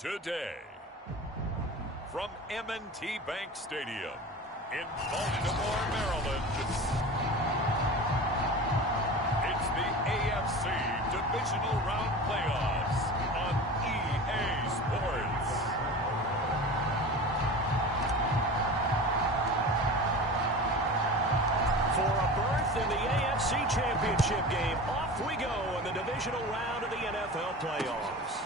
Today, from M&T Bank Stadium in Baltimore, Maryland, it's the AFC Divisional Round Playoffs on EA Sports. For a berth in the AFC Championship game, off we go in the divisional round of the NFL playoffs.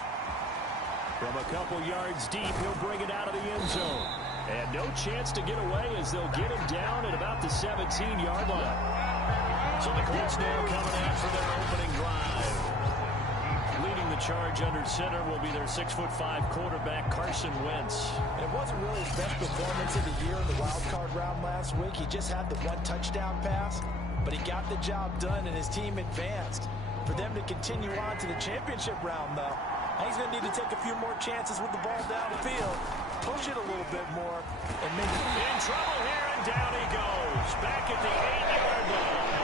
From a couple yards deep, he'll bring it out of the end zone. And no chance to get away as they'll get him down at about the 17-yard line. So the Colts now coming out for their opening drive. Leading the charge under center will be their 6'5" quarterback, Carson Wentz. It wasn't really his best performance of the year in the wild card round last week. He just had the one touchdown pass, but he got the job done and his team advanced. For them to continue on to the championship round, though, he's going to need to take a few more chances with the ball downfield, push it a little bit more, and maybe... In trouble here, and down he goes. Back at the 8-yard line.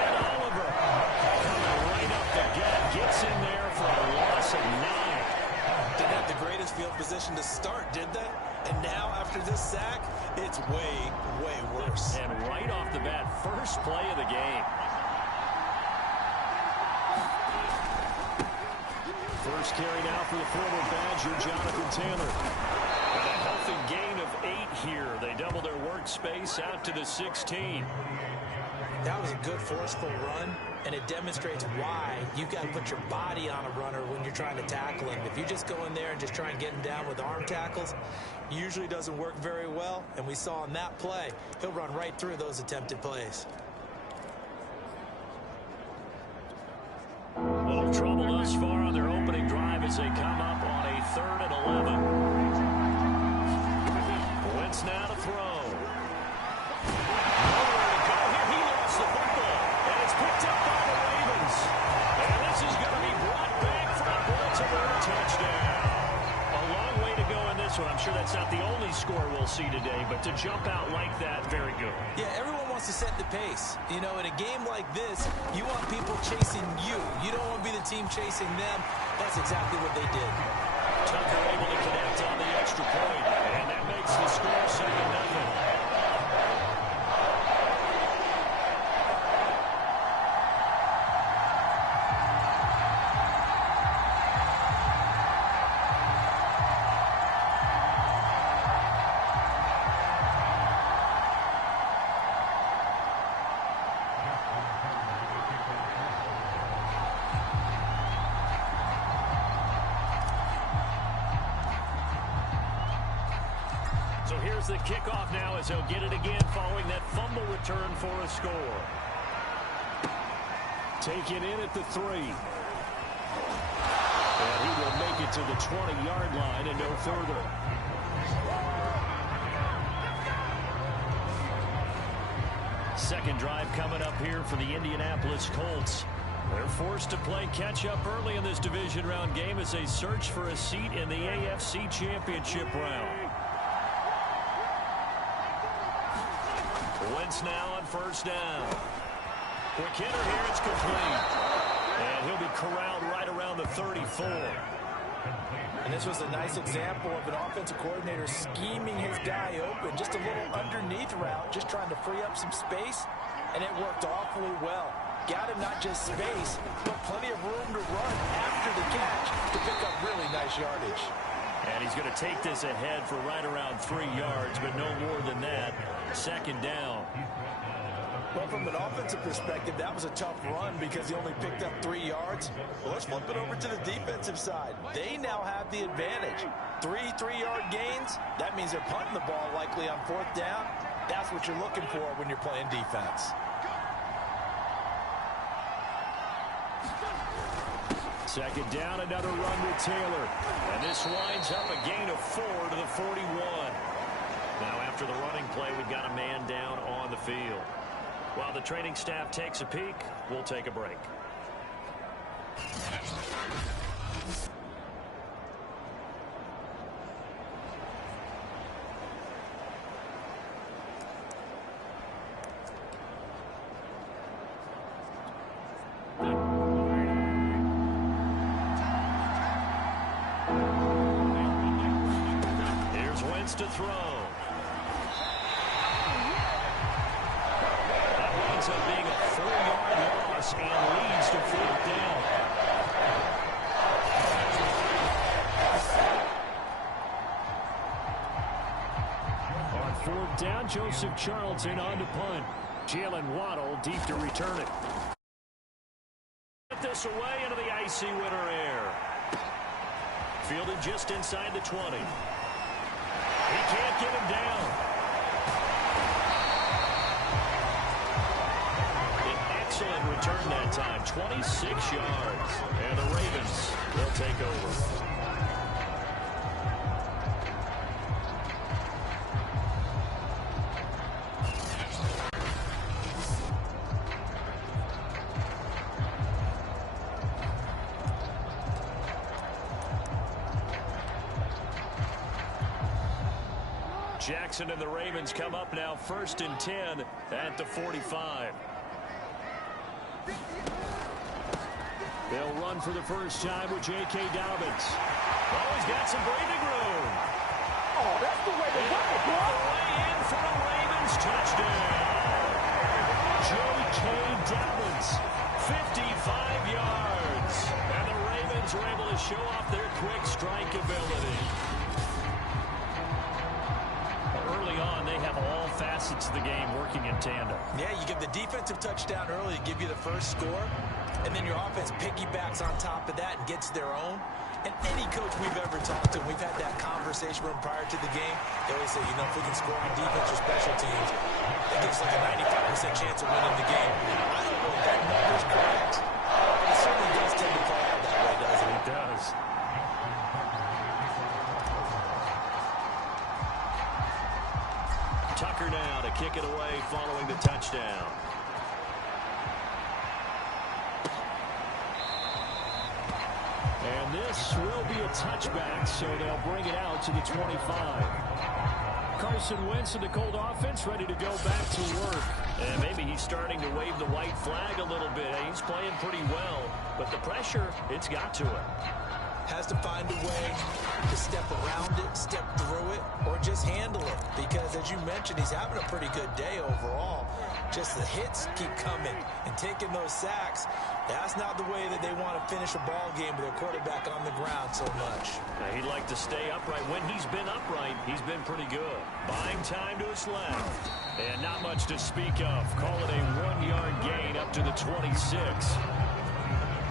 And Oliver coming right up the gut, gets in there for a loss of 9. Didn't have the greatest field position to start, did they? And now, after this sack, it's way, way worse. And right off the bat, first play of the game. First carry now for the former Badger, Jonathan Taylor. And a healthy gain of 8 here. They double their workspace out to the 16. That was a good forceful run, and it demonstrates why you've got to put your body on a runner when you're trying to tackle him. If you just go in there and just try and get him down with arm tackles, usually doesn't work very well, and we saw in that play, he'll run right through those attempted plays. Little trouble thus far on their opening drive as they come up on a 3rd and 11. Wentz now to throw. Nowhere to go here. He lost the football, and it's picked up by the Ravens. And this is going to be brought back for a Baltimore touchdown. A long way to go in this one. I'm sure that's not the only score we'll see today, but to jump out like that, very good. Yeah, everyone wants to set the pace. You know, in a game like this, you want people chasing you. You don't want to be the team chasing them. That's exactly what they did. Tucker able to connect on the extra point, and that makes the score 7-0. So here's the kickoff now as he'll get it again following that fumble return for a score. Taken in at the 3. And he will make it to the 20-yard line and no further. Second drive coming up here for the Indianapolis Colts. They're forced to play catch-up early in this division round game as they search for a seat in the AFC Championship round. Wentz now on first down. Quick hitter here, it's complete. And he'll be corralled right around the 34. And this was a nice example of an offensive coordinator scheming his guy open. Just a little underneath route, just trying to free up some space, and it worked awfully well. Got him not just space, but plenty of room to run after the catch to pick up really nice yardage. And he's going to take this ahead for right around 3 yards, but no more than that. Second down. Well, from an offensive perspective, that was a tough run because he only picked up 3 yards. Well, let's flip it over to the defensive side. They now have the advantage. 3 3-yard gains, that means they're punting the ball likely on 4th down. That's what you're looking for when you're playing defense. Second down, another run with Taylor. And this winds up a gain of 4 to the 41. Now, after the running play, we've got a man down on the field. While the training staff takes a peek, we'll take a break. to throw. That winds up being a 4-yard loss and leads to 4th down. On 4th down, Joseph Charlton on to punt. Jalen Waddle deep to return it. Get this away into the icy winter air. Fielded just inside the 20. He can't get him down. An excellent return that time. 26 yards. And the Ravens will take over. Jackson and the Ravens come up now 1st and 10 at the 45. They'll run for the first time with J.K. Dobbins. Oh, he's got some breathing room. Oh, that's the way to run it, boy. Way in for the Ravens touchdown. J.K. Dobbins, 55 yards. And the Ravens are able to show off their quick strike ability. Early on, they have all facets of the game working in tandem. Yeah, you give the defensive touchdown early to give you the first score, and then your offense piggybacks on top of that and gets their own. And any coach we've ever talked to, we've had that conversation with them prior to the game. They always say, if we can score on defense or special teams, that gives like a 95% chance of winning the game. I don't know if that number's correct, but it certainly does tend to play out that way, doesn't it? It does. Tucker now to kick it away following the touchdown. And this will be a touchback, so they'll bring it out to the 25. Carson Wentz and the Colt offense ready to go back to work. And maybe he's starting to wave the white flag a little bit. He's playing pretty well, but the pressure, it's got to him. Has to find a way to step around it, step through it, or just handle it. Because, as you mentioned, he's having a pretty good day overall. Just the hits keep coming and taking those sacks. That's not the way that they want to finish a ball game with their quarterback on the ground so much. Now, he'd like to stay upright. When he's been upright, he's been pretty good. Buying time to his left. And not much to speak of. Call it a 1-yard gain up to the 26.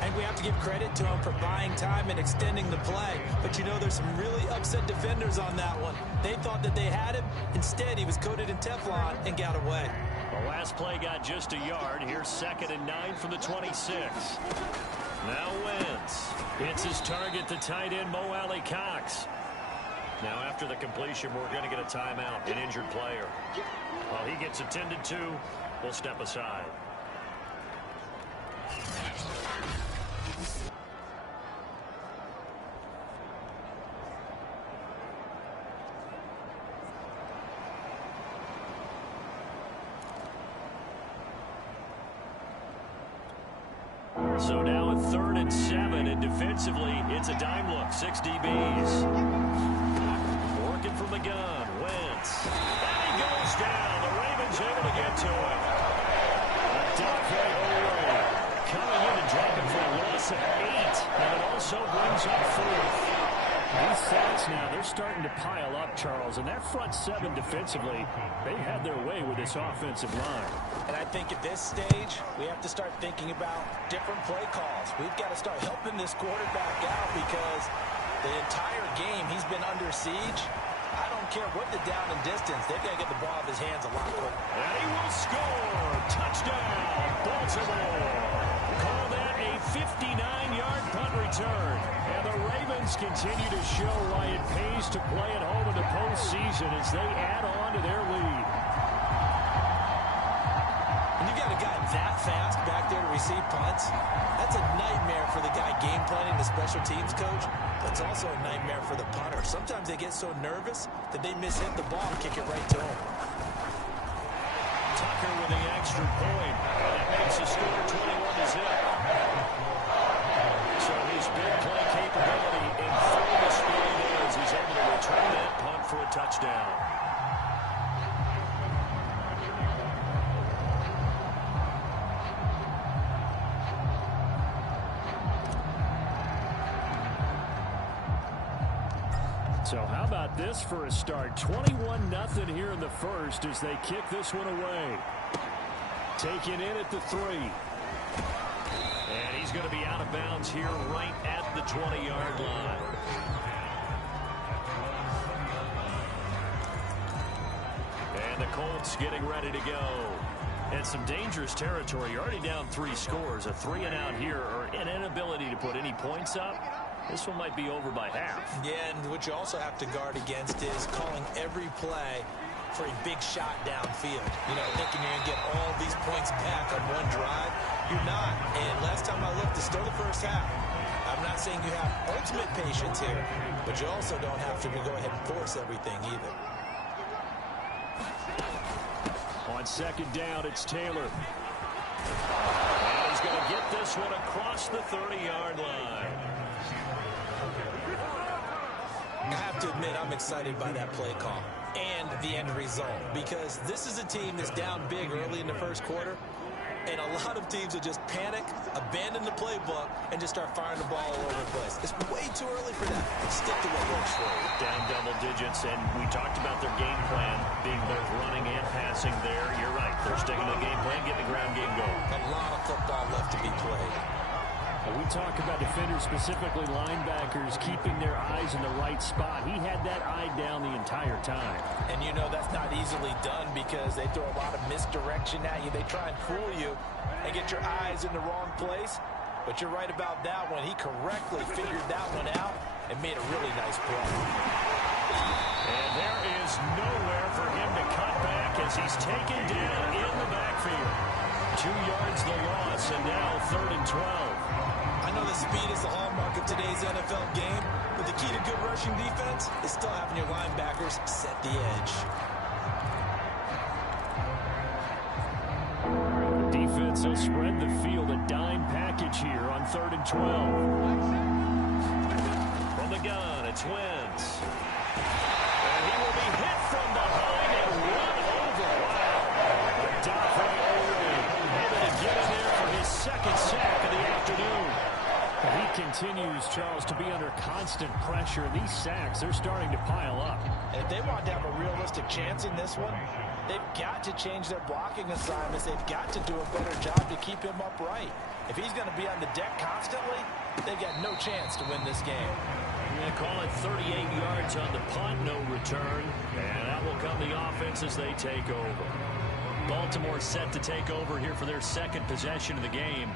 And we have to give credit to him for buying time and extending the play. But there's some really upset defenders on that one. They thought that they had him. Instead, he was coated in Teflon and got away. The last play got just a yard. Here's 2nd and 9 from the 26. Now Wentz. It's his target, the tight end, Mo Alley Cox. Now after the completion, we're going to get a timeout, an injured player. While he gets attended to, we'll step aside. So now at 3rd and 7, and defensively, it's a dime look, 6 DBs. Working from the gun, Wentz. And he goes down. The Ravens able to get to him. Adolphe Owe coming in and dropping for a loss of 8. And it also brings up 4th. These sacks now, they're starting to pile up, Charles. And that front 7 defensively, they had their way with this offensive line. And I think at this stage, we have to start thinking about different play calls. We've got to start helping this quarterback out because the entire game he's been under siege. I don't care what the down and distance. They've got to get the ball out of his hands a lot quicker. And he will score. Touchdown, Baltimore. Call that a 59-yard punt return. And the Ravens continue to show why it pays to play at home in the postseason as they add on to their lead. When you got a guy that fast back there to receive punts, that's a nightmare for the guy game planning, the special teams coach. But it's also a nightmare for the punter. Sometimes they get so nervous that they mishit the ball and kick it right to him. Tucker with the extra point. That makes the score 21-0. So his big play capability in full display is he's able to return that punt for a touchdown. So how about this for a start? 21-0 here in the first as they kick this one away. Taken in at the 3. And he's going to be out of bounds here right at the 20-yard line. And the Colts getting ready to go. And some dangerous territory. You're already down 3 scores. A 3-and-out here or an inability to put any points up. This one might be over by half. Yeah, and what you also have to guard against is calling every play for a big shot downfield. You know, thinking you're going to get all these points back on one drive. You're not. And last time I looked, it's still the first half. I'm not saying you have ultimate patience here, but you also don't have to go ahead and force everything either. On second down, it's Taylor. And he's going to get this one across the 30-yard line. I have to admit, I'm excited by that play call and the end result because this is a team that's down big early in the first quarter, and a lot of teams will just panic, abandon the playbook, and just start firing the ball all over the place. It's way too early for that. Stick to what works for you. Down double digits, and we talked about their game plan being both running and passing there. You're right. They're sticking to the game plan, getting the ground game going. A lot of football left to be played. We talk about defenders, specifically linebackers, keeping their eyes in the right spot. He had that eye down the entire time. And you know that's not easily done because they throw a lot of misdirection at you. They try and fool you and get your eyes in the wrong place. But you're right about that one. He correctly figured that one out and made a really nice play. And there is nowhere for him to cut back as he's taken down in the backfield. 2 yards the loss, and now 3rd and 12. I know that speed is the hallmark of today's NFL game, but the key to good rushing defense is still having your linebackers set the edge. The defense will spread the field, a dime package here on 3rd and 12. From the gun, it's Wentz. And he will be hit from behind and run over. Wow. Adolfo able to get in there for his 2nd sack of the afternoon. He continues, Charles, to be under constant pressure. These sacks, they're starting to pile up. And if they want to have a realistic chance in this one, they've got to change their blocking assignments. They've got to do a better job to keep him upright. If he's going to be on the deck constantly, they've got no chance to win this game. I'm going to call it 38 yards on the punt, no return. And that will come the offense as they take over. Baltimore set to take over here for their 2nd possession of the game.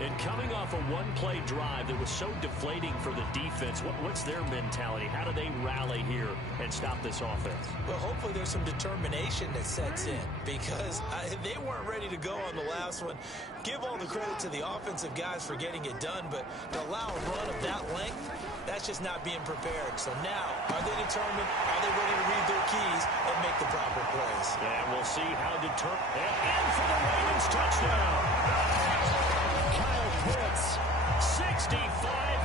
And coming off a one-play drive that was so deflating for the defense, what's their mentality? How do they rally here and stop this offense? Well, hopefully there's some determination that sets in because they weren't ready to go on the last one. Give all the credit to the offensive guys for getting it done, but to allow a run of that length, that's just not being prepared. So now, are they determined? Are they ready to read their keys and make the proper plays? And we'll see how determined. And in for the Ravens touchdown. Pitts, 65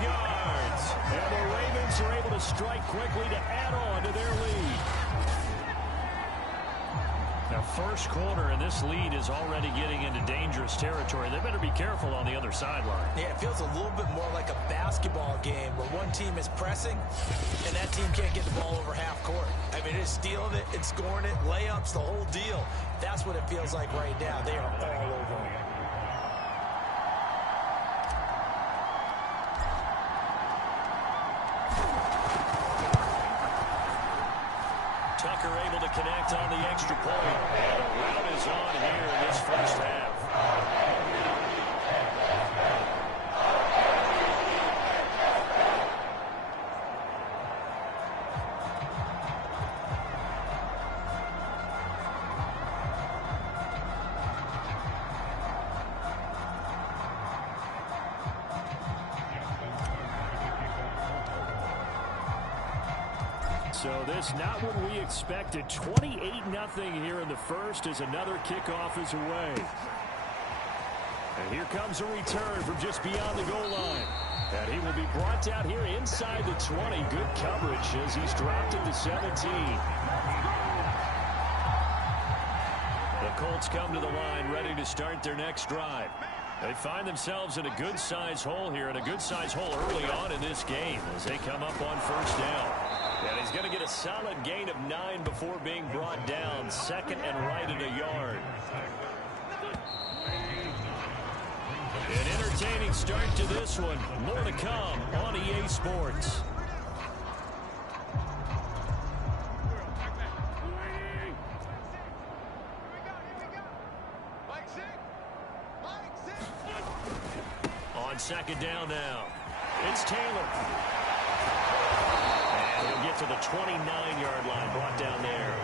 yards. And the Ravens are able to strike quickly to add on to their lead. Now, first quarter, and this lead is already getting into dangerous territory. They better be careful on the other sideline. Yeah, it feels a little bit more like a basketball game where one team is pressing and that team can't get the ball over half court. I mean, it's stealing it, it's scoring it, layups, the whole deal. That's what it feels like right now. They are all over it. Tucker able to connect on the extra point. And a rout is on here in this first half. So this not what we expected. 28-0 here in the first as another kickoff is away. And here comes a return from just beyond the goal line. And he will be brought down here inside the 20. Good coverage as he's dropped at the 17. The Colts come to the line ready to start their next drive. They find themselves in a good-sized hole here, and a good-sized hole early on in this game as they come up on first down. And he's going to get a solid gain of 9 before being brought down. Second and right at a yard. An entertaining start to this one. More to come on EA Sports. On second down now, it's Taylor. And he'll get to the 29-yard line, brought down there.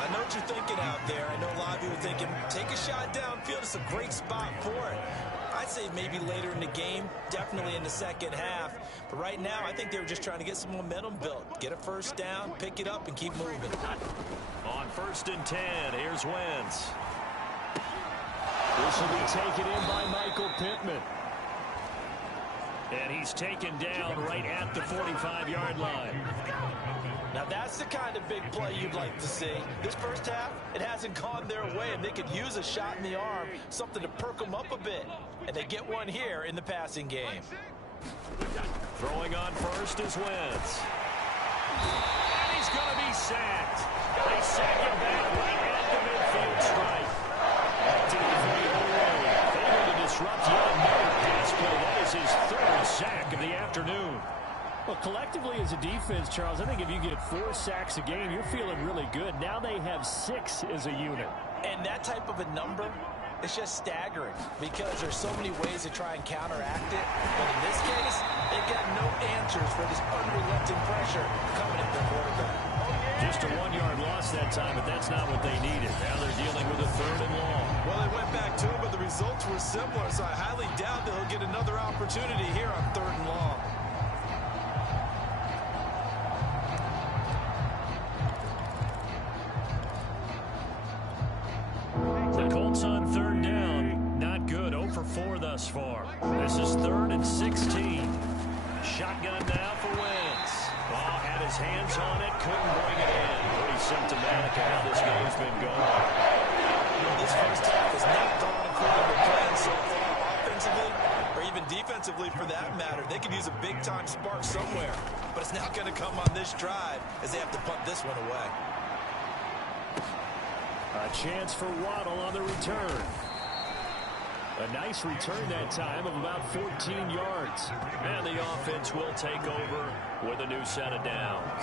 I know what you're thinking out there. I know a lot of you are thinking, take a shot downfield. It's a great spot for it. I'd say maybe later in the game, definitely in the second half. But right now, I think they were just trying to get some momentum built. Get a first down, pick it up, and keep moving. On 1st and 10, here's Wentz. This will be taken in by Michael Pittman. And he's taken down right at the 45-yard line. Now that's the kind of big play you'd like to see. This first half, it hasn't gone their way, and they could use a shot in the arm, something to perk them up a bit. And they get one here in the passing game. Throwing on first is Wentz. And he's going to be sacked. They sack him back right at the midfield stripe. Taking for the away. Able to disrupt yet another pass play. That is his 3rd sack of the afternoon. Well, collectively as a defense, Charles, I think if you get 4 sacks a game, you're feeling really good. Now they have 6 as a unit. And that type of a number, it's just staggering because there's so many ways to try and counteract it. But in this case, they've got no answers for this unrelenting pressure coming at their quarterback. Just a 1-yard loss that time, but that's not what they needed. Now they're dealing with a 3rd and long. Well, they went back to it, but the results were similar, so I highly doubt that he'll get another opportunity here on 3rd and long. The Colts on 3rd down. Not good. 0 for 4 thus far. This is 3rd and 16. Shotgun now for Wentz. Well, had his hands on it, couldn't bring it in. Pretty symptomatic of how this game's been going. This first half has not gone according to plan so far offensively, or even defensively for that matter. They could use a big-time spark somewhere, but it's not going to come on this drive as they have to punt this one away. A chance for Waddle on the return. A nice return that time of about 14 yards. And the offense will take over with a new set of downs.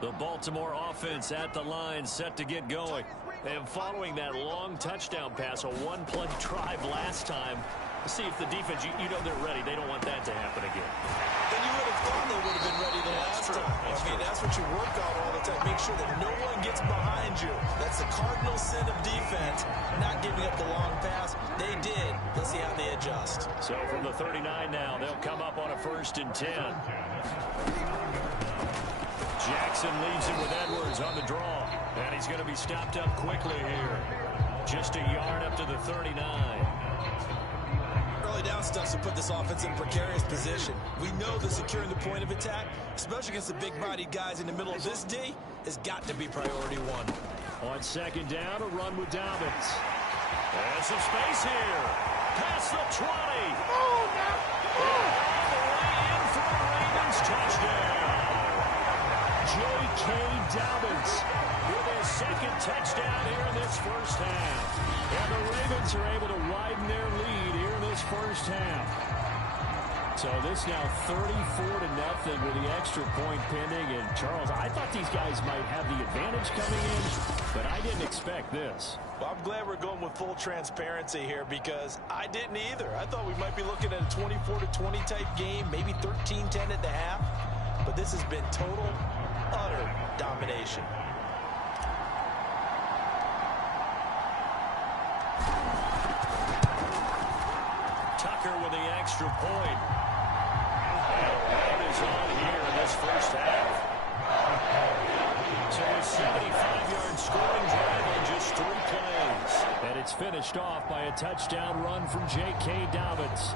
The Baltimore offense at the line, set to get going. And following that long touchdown pass, a one-play drive last time. See if the defense, you know they're ready. They don't want that to happen again. Then you would have thought they would have been ready the last time. I mean, that's what you work on all the time. Make sure that no one gets behind you. That's the cardinal sin of defense, not giving up the long pass. They did. Let's see how they adjust. So from the 39 now, they'll come up on a 1st and 10. Jackson leaves it with Edwards on the draw. And he's going to be stopped up quickly here. Just a yard up to the 39. Early down stuff to put this offense in a precarious position. We know that securing the point of attack, especially against the big-bodied guys in the middle of this D, has got to be priority 1. On 2nd down, a run with Dobbins. There's some space here. Past the 20. All the way in for a Ravens touchdown. J.K. Dobbins with his 2nd touchdown here in this first half. And the Ravens are able to widen their lead here in this first half. So this now 34-0 with the extra point pending. And Charles, I thought these guys might have the advantage coming in, but I didn't expect this. Well, I'm glad we're going with full transparency here because I didn't either. I thought we might be looking at a 24-20 type game, maybe 13-10 at the half. But this has been total, utter domination. Tucker with the extra point. And Red is on here in this first half. So a 75-yard scoring drive on just 3 plays. And it's finished off by a touchdown run from J.K. Dobbins.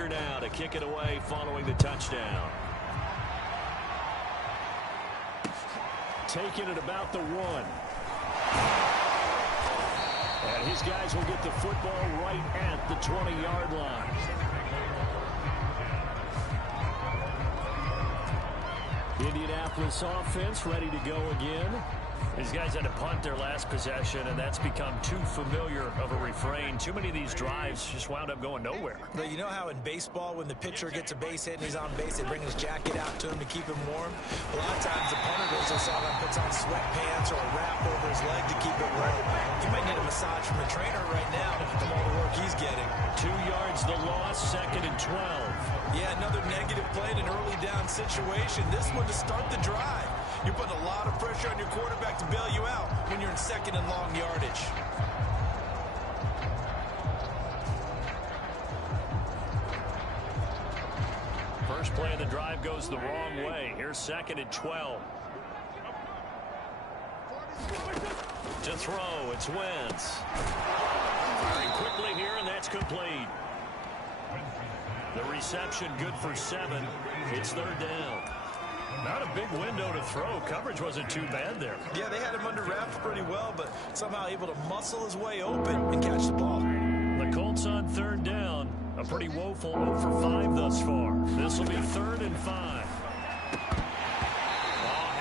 Tucker now to kick it away following the touchdown. Taking it about the 1. And his guys will get the football right at the 20-yard line. Indianapolis offense ready to go again. These guys had to punt their last possession, and that's become too familiar of a refrain. Too many of these drives just wound up going nowhere. But you know how in baseball, when the pitcher gets a base hit and he's on base, they bring his jacket out to him to keep him warm? A lot of times the punter goes inside and puts on sweatpants or a wrap over his leg to keep it warm. He might need a massage from the trainer right now from all the work he's getting. 2 yards the loss, 2nd and 12. Yeah, another negative play in an early down situation. This one to start the drive. You're putting a lot of pressure on your quarterback to bail you out when you're in 2nd and long yardage. First play of the drive goes the wrong way. Here's 2nd and 12. To throw, it's Wentz. Firing quickly here, and that's complete. The reception good for 7. It's 3rd down. Not a big window to throw. Coverage wasn't too bad there. Yeah, they had him under wraps pretty well, but somehow able to muscle his way open and catch the ball. The Colts on 3rd down. A pretty woeful 0 for 5 thus far. This will be 3rd and 5. Oh,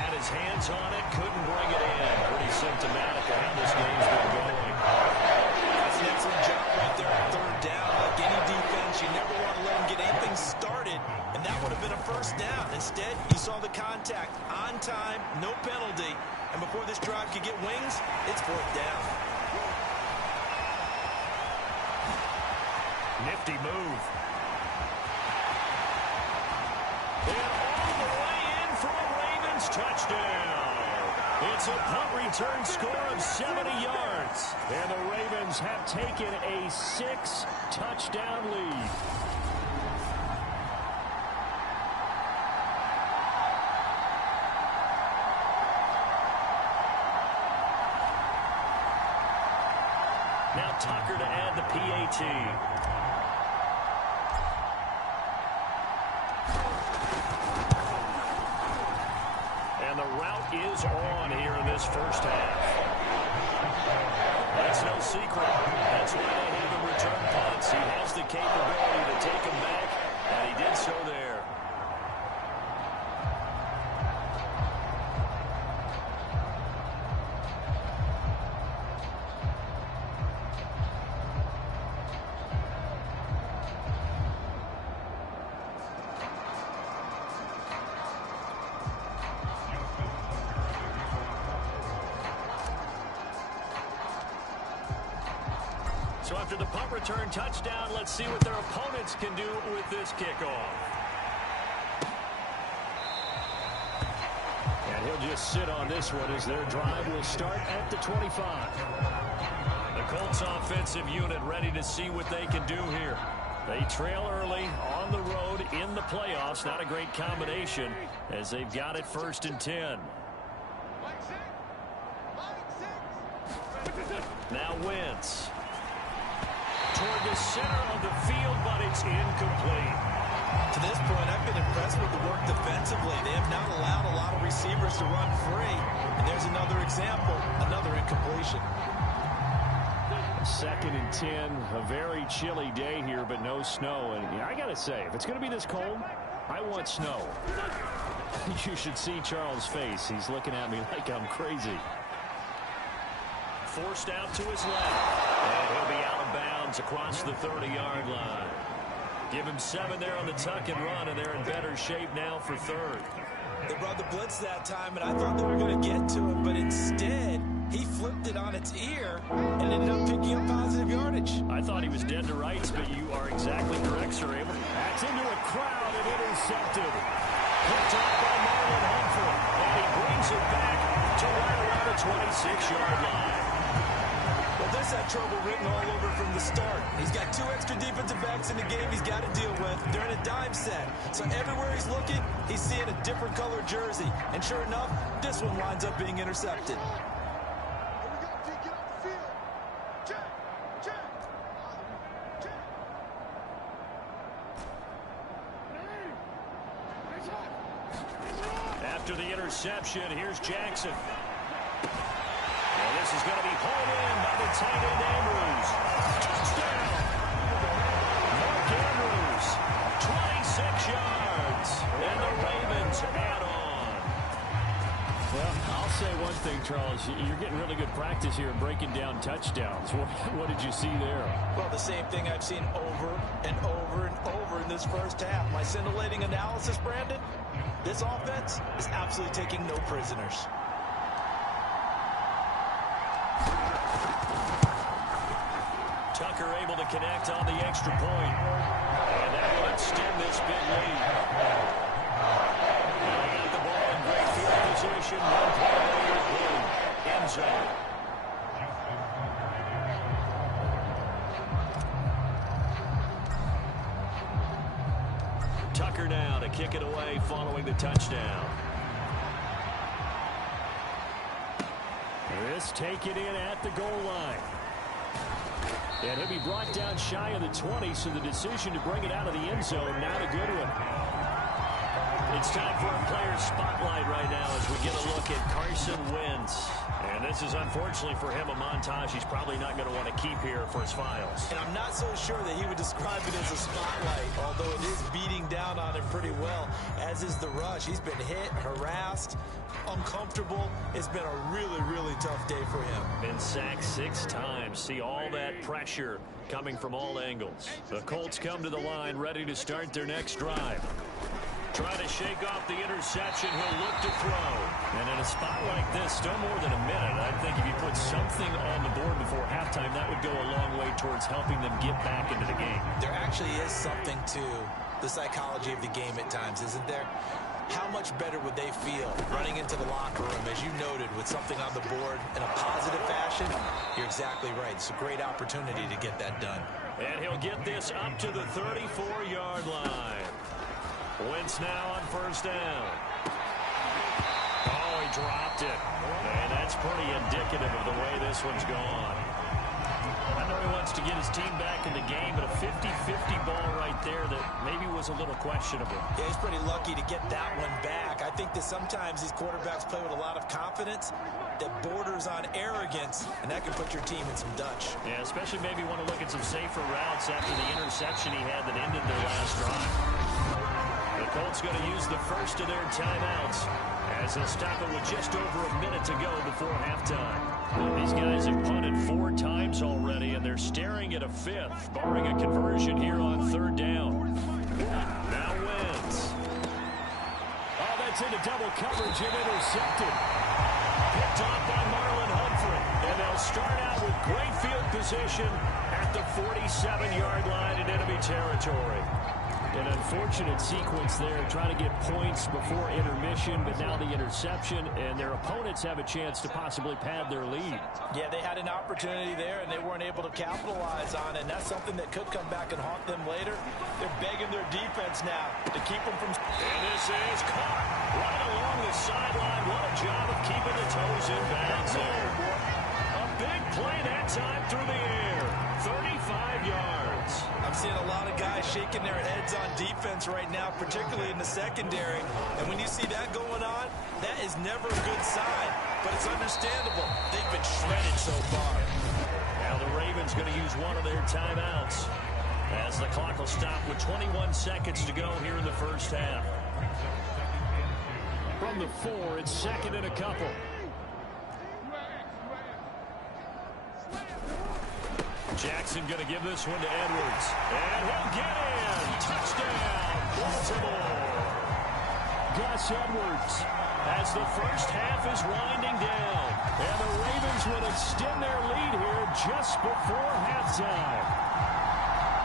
had his hands on it, couldn't bring it in. Pretty symptomatic of how this game's been going. That's an excellent job right there on 3rd down. Like any defense, you never want to let him get anything started, and that would have been a 1st down. Instead, you saw the contact on time, no penalty, and before this drive could get wings, it's 4th down. Nifty move. And all the way in for a Ravens touchdown. It's a punt return score of 70 yards. And the Ravens have taken a 6-touchdown lead. Now Tucker to add the PAT. And the route is on here in this first half. That's no secret. That's why they have him return punts. He has the capability to take them back, and he did so there. So after the punt return touchdown, let's see what their opponents can do with this kickoff. And he'll just sit on this one as their drive will start at the 25. The Colts offensive unit ready to see what they can do here. They trail early on the road in the playoffs. Not a great combination as they've got it 1st and 10. Now Wentz. Toward the center of the field, but it's incomplete. To this point, I've been impressed with the work defensively. They have not allowed a lot of receivers to run free. And there's another example, another incompletion. 2nd and 10, a very chilly day here, but no snow. And I got to say, if it's going to be this cold, I want snow. You should see Charles' face. He's looking at me like I'm crazy. Forced out to his left. And he'll be out of bounds across the 30-yard line. Give him 7 there on the tuck and run, and they're in better shape now for 3rd. They brought the blitz that time, and I thought they were going to get to him, but instead, he flipped it on its ear and ended up picking up positive yardage. I thought he was dead to rights, but you are exactly correct, Sir Abel. That's into a crowd and intercepted. Picked up by Marlon Humphrey, and he brings it back to right around the 26-yard line. Well, this had trouble written all over from the start. He's got 2 extra defensive backs in the game he's got to deal with. They're in a dime set. So everywhere he's looking, he's seeing a different color jersey. And sure enough, this one winds up being intercepted. After the interception, here's Jackson. And this is going to be hauled in by the tight end Andrews. Touchdown! Mark Andrews, 26 yards. And the Ravens add on. Well, I'll say one thing, Charles. You're getting really good practice here breaking down touchdowns. What did you see there? Well, the same thing I've seen over and over and over in this first half. My scintillating analysis, Brandon, this offense is absolutely taking no prisoners. Tucker able to connect on the extra point. And that will extend this big lead. They got the ball in great field position. One play later, boom, end zone. Tucker now to kick it away following the touchdown. This taken in at the goal line. And he'll be brought down shy of the 20, so the decision to bring it out of the end zone, not a good one. It's time for a player spotlight right now as we get a look at Carson Wentz. And this is unfortunately for him a montage he's probably not going to want to keep here for his files. And I'm not so sure that he would describe it as a spotlight, although it is beating down on him pretty well, as is the rush. He's been hit, harassed, uncomfortable. It's been a really, really tough day for him. Been sacked 6 times. See all that pressure coming from all angles. The Colts come to the line ready to start their next drive. Trying to shake off the interception. He'll look to throw. And in a spot like this, still more than a minute, I think if you put something on the board before halftime, that would go a long way towards helping them get back into the game. There actually is something to the psychology of the game at times, isn't there? How much better would they feel running into the locker room, as you noted, with something on the board in a positive fashion? You're exactly right. It's a great opportunity to get that done. And he'll get this up to the 34-yard line. Wentz now on first down. Oh, he dropped it. And that's pretty indicative of the way this one's gone. I know he wants to get his team back in the game, but a 50-50 ball right there that maybe was a little questionable. Yeah, he's pretty lucky to get that one back. I think that sometimes these quarterbacks play with a lot of confidence that borders on arrogance, and that can put your team in some Dutch. Yeah, especially maybe want to look at some safer routes after the interception he had that ended their last drive. The Colts going to use the first of their timeouts as they'll stop it with just over a minute to go before halftime. These guys have punted 4 times already, and they're staring at a 5th, barring a conversion here on 3rd down. Now Wentz. Oh, that's into double coverage and intercepted. Picked off by Marlon Humphrey. And they'll start out with great field position at the 47-yard line in enemy territory. An unfortunate sequence there, trying to get points before intermission, but now the interception, and their opponents have a chance to possibly pad their lead. Yeah, they had an opportunity there, and they weren't able to capitalize on it, and that's something that could come back and haunt them later. They're begging their defense now to keep them from... And this is caught right along the sideline. What a job of keeping the toes in bounds there. A big play that time through the air. 35 yards. I'm seeing a lot of guys shaking their heads on defense right now, particularly in the secondary. And when you see that going on, that is never a good sign. But it's understandable. They've been shredded so far. Now the Ravens going to use one of their timeouts as the clock will stop with 21 seconds to go here in the first half. From the 4, it's 2nd and a couple. Jackson going to give this one to Edwards. And he'll get in. Touchdown, Baltimore. Gus Edwards. As the first half is winding down. And the Ravens will extend their lead here just before halftime.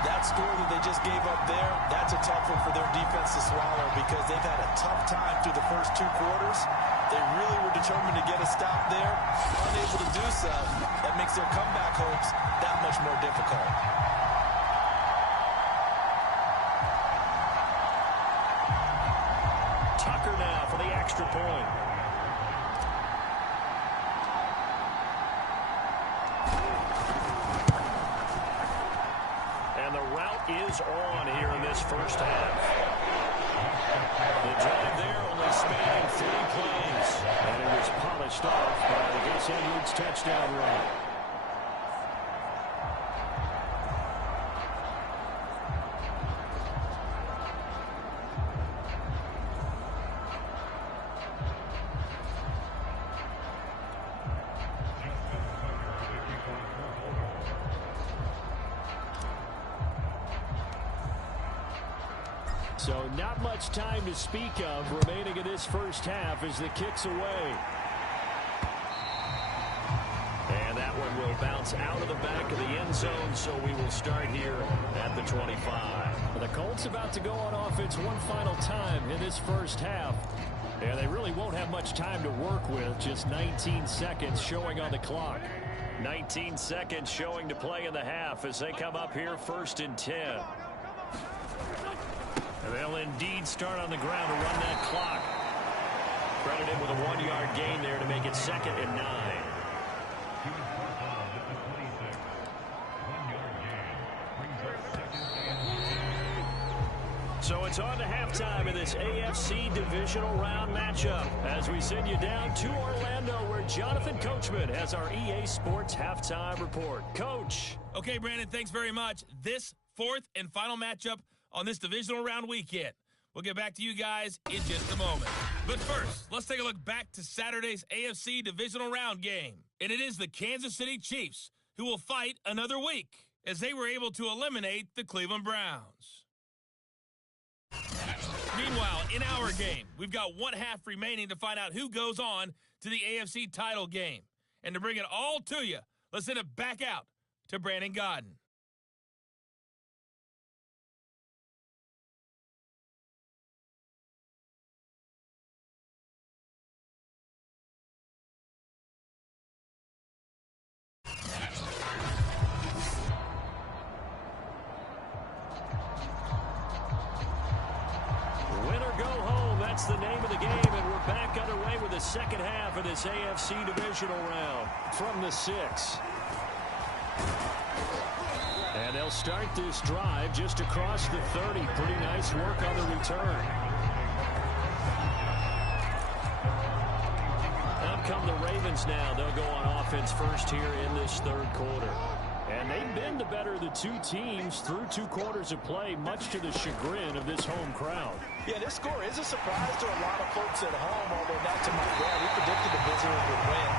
That score that they just gave up there, that's a tough one for their defense to swallow because they've had a tough time through the first 2 quarters. They really were determined to get a stop there. Unable to do so, that makes their comeback hopes that much more difficult. Tucker now for the extra point. And the route is on here in this first half. The drive there only spanning 3 claims. And it was polished off by Gus Edwards' touchdown run. So not much time to speak of remaining in this first half as the kick's away. And that one will bounce out of the back of the end zone, so we will start here at the 25. The Colts about to go on offense one final time in this first half. And they really won't have much time to work with, just 19 seconds showing on the clock. 19 seconds showing to play in the half as they come up here 1st and 10. And they'll indeed start on the ground to run that clock. Credited with a 1-yard gain there to make it 2nd and 9. So it's on to halftime in this AFC divisional round matchup as we send you down to Orlando where Jonathan Coachman has our EA Sports halftime report. Coach. Okay, Brandon, thanks very much. This 4th and final matchup on this divisional round weekend. We'll get back to you guys in just a moment. But first, let's take a look back to Saturday's AFC divisional round game. And it is the Kansas City Chiefs who will fight another week as they were able to eliminate the Cleveland Browns. Meanwhile, in our game, we've got 1 half remaining to find out who goes on to the AFC title game. And to bring it all to you, let's send it back out to Brandon Godden. That's the name of the game, and we're back underway with the second half of this AFC divisional round from the 6. And they'll start this drive just across the 30. Pretty nice work on the return. Up come the Ravens now. They'll go on offense first here in this 3rd quarter. And they've been the better of the 2 teams through 2 quarters of play, much to the chagrin of this home crowd. Yeah, this score is a surprise to a lot of folks at home, although not to my dad. We predicted the visitors would win.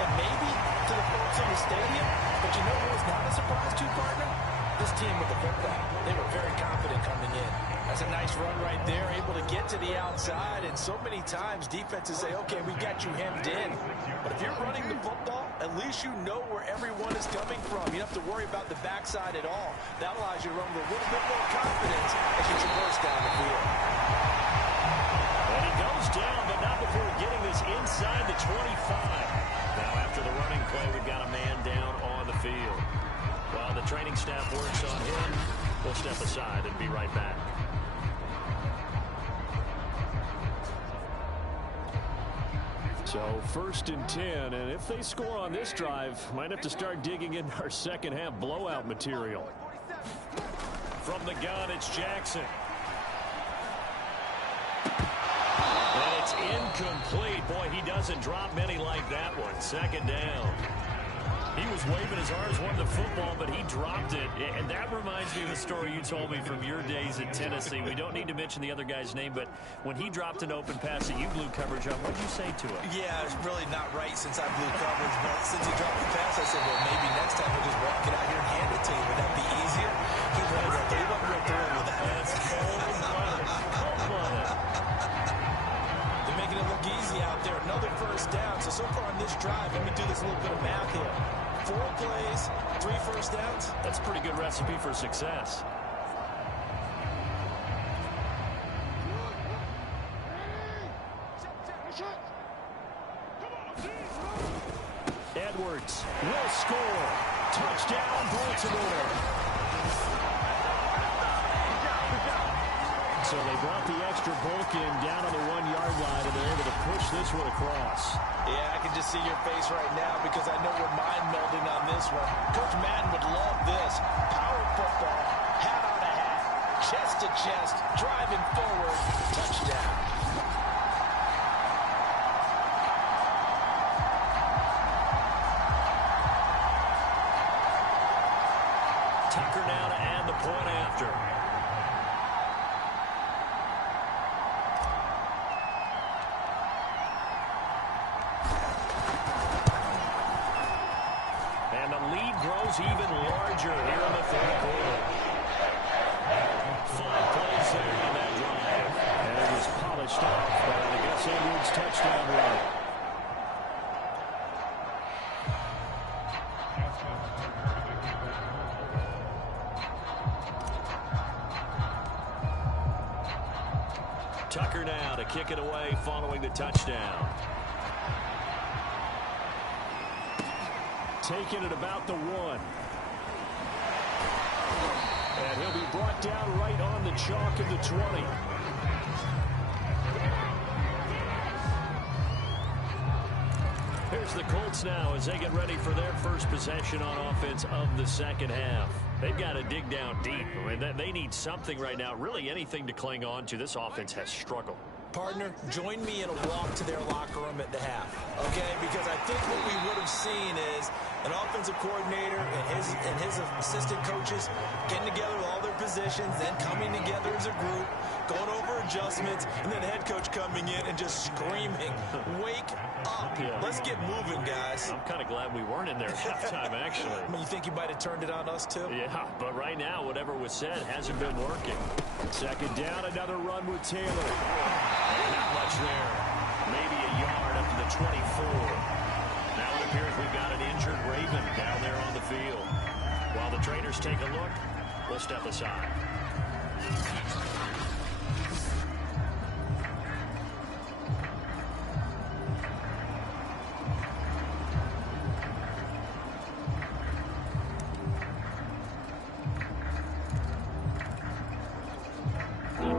And maybe to the folks in the stadium, but you know who was not a surprise to, partner? This team with the football. They were very confident coming in. That's a nice run right there, able to get to the outside, and so many times defenses say, okay, we got you hemmed in. But if you're running the football, at least you know where everyone is coming from. You don't have to worry about the backside at all. That allows you to run with a little bit more confidence as you traverse down the field. And he goes down, but not before getting this inside the 25. Now after the running play, we've got a man down on the field. While the training staff works on him, we'll step aside and be right back. So 1st and 10, and if they score on this drive, might have to start digging into our second half blowout material. From the gun, it's Jackson. And it's incomplete. Boy, he doesn't drop many like that one. 2nd down. He was waving his arms, wanting the football, but he dropped it. And that reminds me of the story you told me from your days at Tennessee. We don't need to mention the other guy's name, but when he dropped an open pass that you blew coverage on, what did you say to him? Yeah, it's really not right since I blew coverage, but since he dropped the pass, I said, well, maybe next time he'll just walk it out here and hand it to you. Would that be easier? He wasn't real thrilled with that. That's cold-blooded. They're making it look easy out there. Another 1st down. So far on this drive, let me do this little bit of math here. 4 plays, 3 1st downs. That's a pretty good recipe for success. Edwards will score. Touchdown, Baltimore. So they brought the extra bulk in down on the 1-yard line, and they're able to push this one across. Yeah, I can just see your face right now because I know we're mind melding on this one. Coach Madden would love this. Power football, hat on a hat, chest to chest, driving forward, touchdown. Tucker now to add the point after. And the lead grows even larger here in the third quarter. 5 plays there on that drive. And it was polished off by the Gus Edwards touchdown run. Tucker now to kick it away following the touchdown. Taking it about the 1. And he'll be brought down right on the chalk of the 20. Here's the Colts now as they get ready for their first possession on offense of the second half. They've got to dig down deep. I mean, they need something right now, really anything to cling on to. This offense has struggled. Partner, join me in a walk to their locker room at the half, okay? Because I think what we would have seen is an offensive coordinator and his assistant coaches getting together with all their positions, then coming together as a group, going over adjustments, and then the head coach coming in and just screaming, wake up. Yeah. Let's get moving, guys. I'm kind of glad we weren't in there at halftime, actually. I mean, you think you might have turned it on us, too? Yeah, but right now, whatever was said hasn't been working. Second down, another run with Taylor. Not much there. Maybe a yard up to the 24. Now it appears we've got an injured Raven down there on the field. While the trainers take a look, we'll step aside.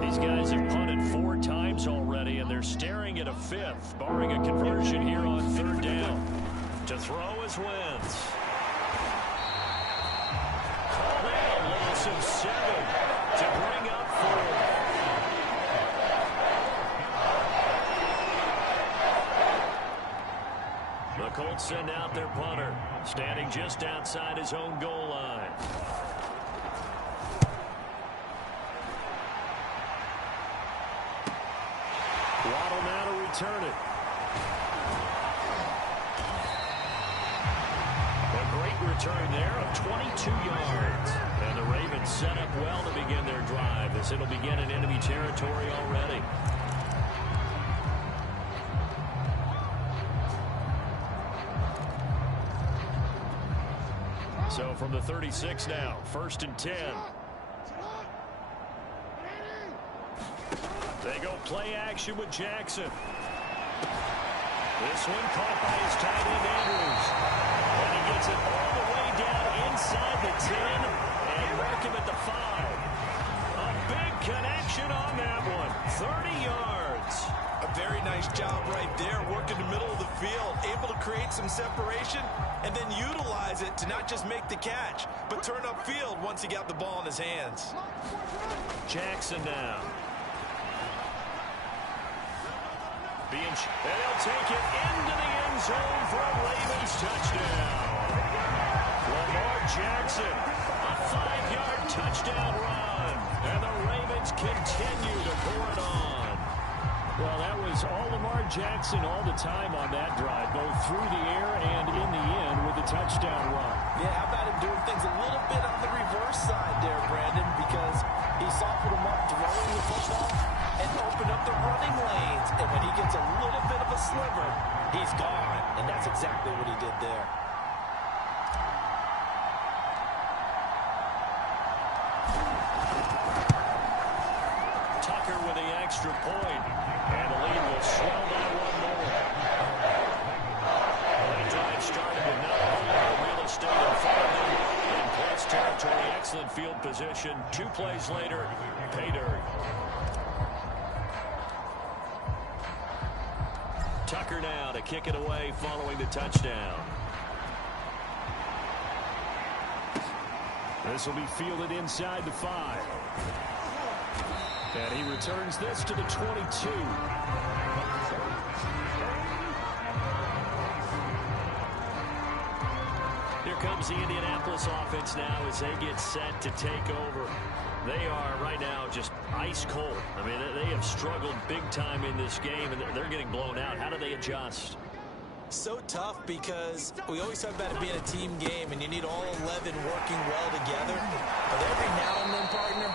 These guys have punted 4 times already, and they're staring at a 5th, barring a conversion here on 3rd down. To throw is Wentz. Called out, loss of 7 to bring up 4th. The Colts send out their punter, standing just outside his own goal line. Waddle now to return it. A great return there of 22 yards. And the Ravens set up well to begin their drive as it'll begin in enemy territory already. So from the 36 now, 1st and 10. They go play action with Jackson. This one caught by his tight end Andrews. And he gets it all the way down inside the 10 and mark him at the 5. A big connection on that one. 30 yards. A very nice job right there, working the middle of the field, able to create some separation and then utilize it to not just make the catch, but turn upfield once he got the ball in his hands. Jackson now. And he'll take it into the end zone for a Ravens touchdown. Lamar Jackson, a 5-yard touchdown run. And the Ravens continue to pour it on. Well, that was all Lamar Jackson all the time on that drive, both through the air and in the end with the touchdown run. Yeah, how about him doing things a little bit on the reverse side there, Brandon, because he softened him up throwing the football and opened up the running lanes. And when he gets a little bit of a sliver, he's gone. And that's exactly what he did there. Tucker with the extra point. And the lead will swell by 1 more. That drive started with not a whole lot of real estate in front of them. In plus territory, excellent field position. 2 plays later, pay dirt. Tucker now to kick it away following the touchdown. This will be fielded inside the 5. And he returns this to the 22. Here comes comes the Indianapolis offense now as they get set to take over. They are right now just ice cold. I mean, they have struggled big time in this game, and they're getting blown out. How do they adjust? So tough because we always talk about it being a team game, and you need all 11 working well together. But every now and then, partner,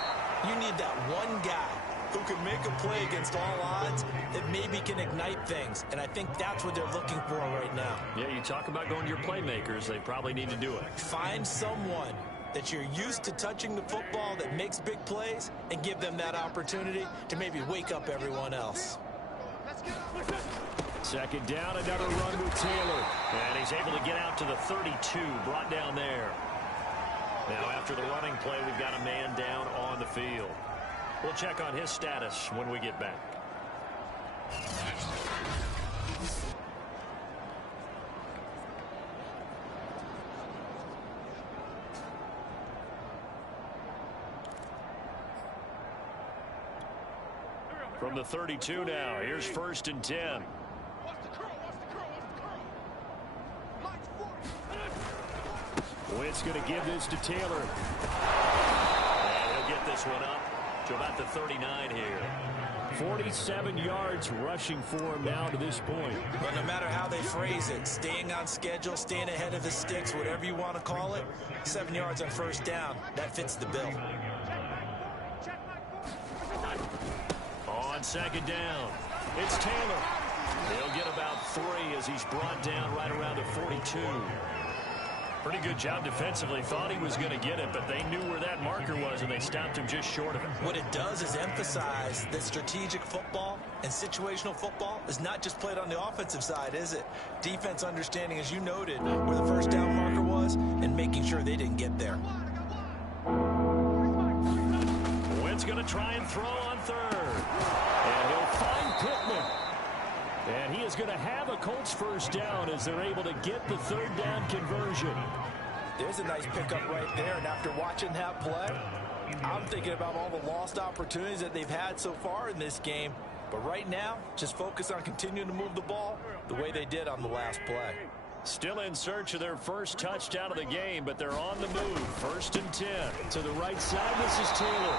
you need that one guy who can make a play against all odds that maybe can ignite things. And I think that's what they're looking for right now. Yeah, you talk about going to your playmakers. They probably need to do it. Find someone that you're used to touching the football that makes big plays and give them that opportunity to maybe wake up everyone else. Second down, another run with Taylor. And he's able to get out to the 32, brought down there. Now after the running play, we've got a man down on the field. We'll check on his status when we get back. From the 32 now, here's 1st and 10. Witt's going to give this to Taylor. And he'll get this one up to about the 39 here. 47 yards rushing for him now to this point. But no matter how they phrase it, staying on schedule, staying ahead of the sticks, whatever you want to call it, 7 yards on 1st down, that fits the bill. On 2nd down, it's Taylor. He'll get about 3 as he's brought down right around the 42. Pretty good job defensively. Thought he was going to get it, but they knew where that marker was, and they stopped him just short of it. What it does is emphasize that strategic football and situational football is not just played on the offensive side, is it? Defense understanding, as you noted, where the 1st down marker was and making sure they didn't get there. Witt's going to try and throw on 3rd. And he'll find Pittman. And he is going to have a Colts 1st down as they're able to get the 3rd down conversion. There's a nice pickup right there, and after watching that play, I'm thinking about all the lost opportunities that they've had so far in this game. But right now, just focus on continuing to move the ball the way they did on the last play. Still in search of their first touchdown of the game, but they're on the move. 1st and 10. To the right side, this is Taylor.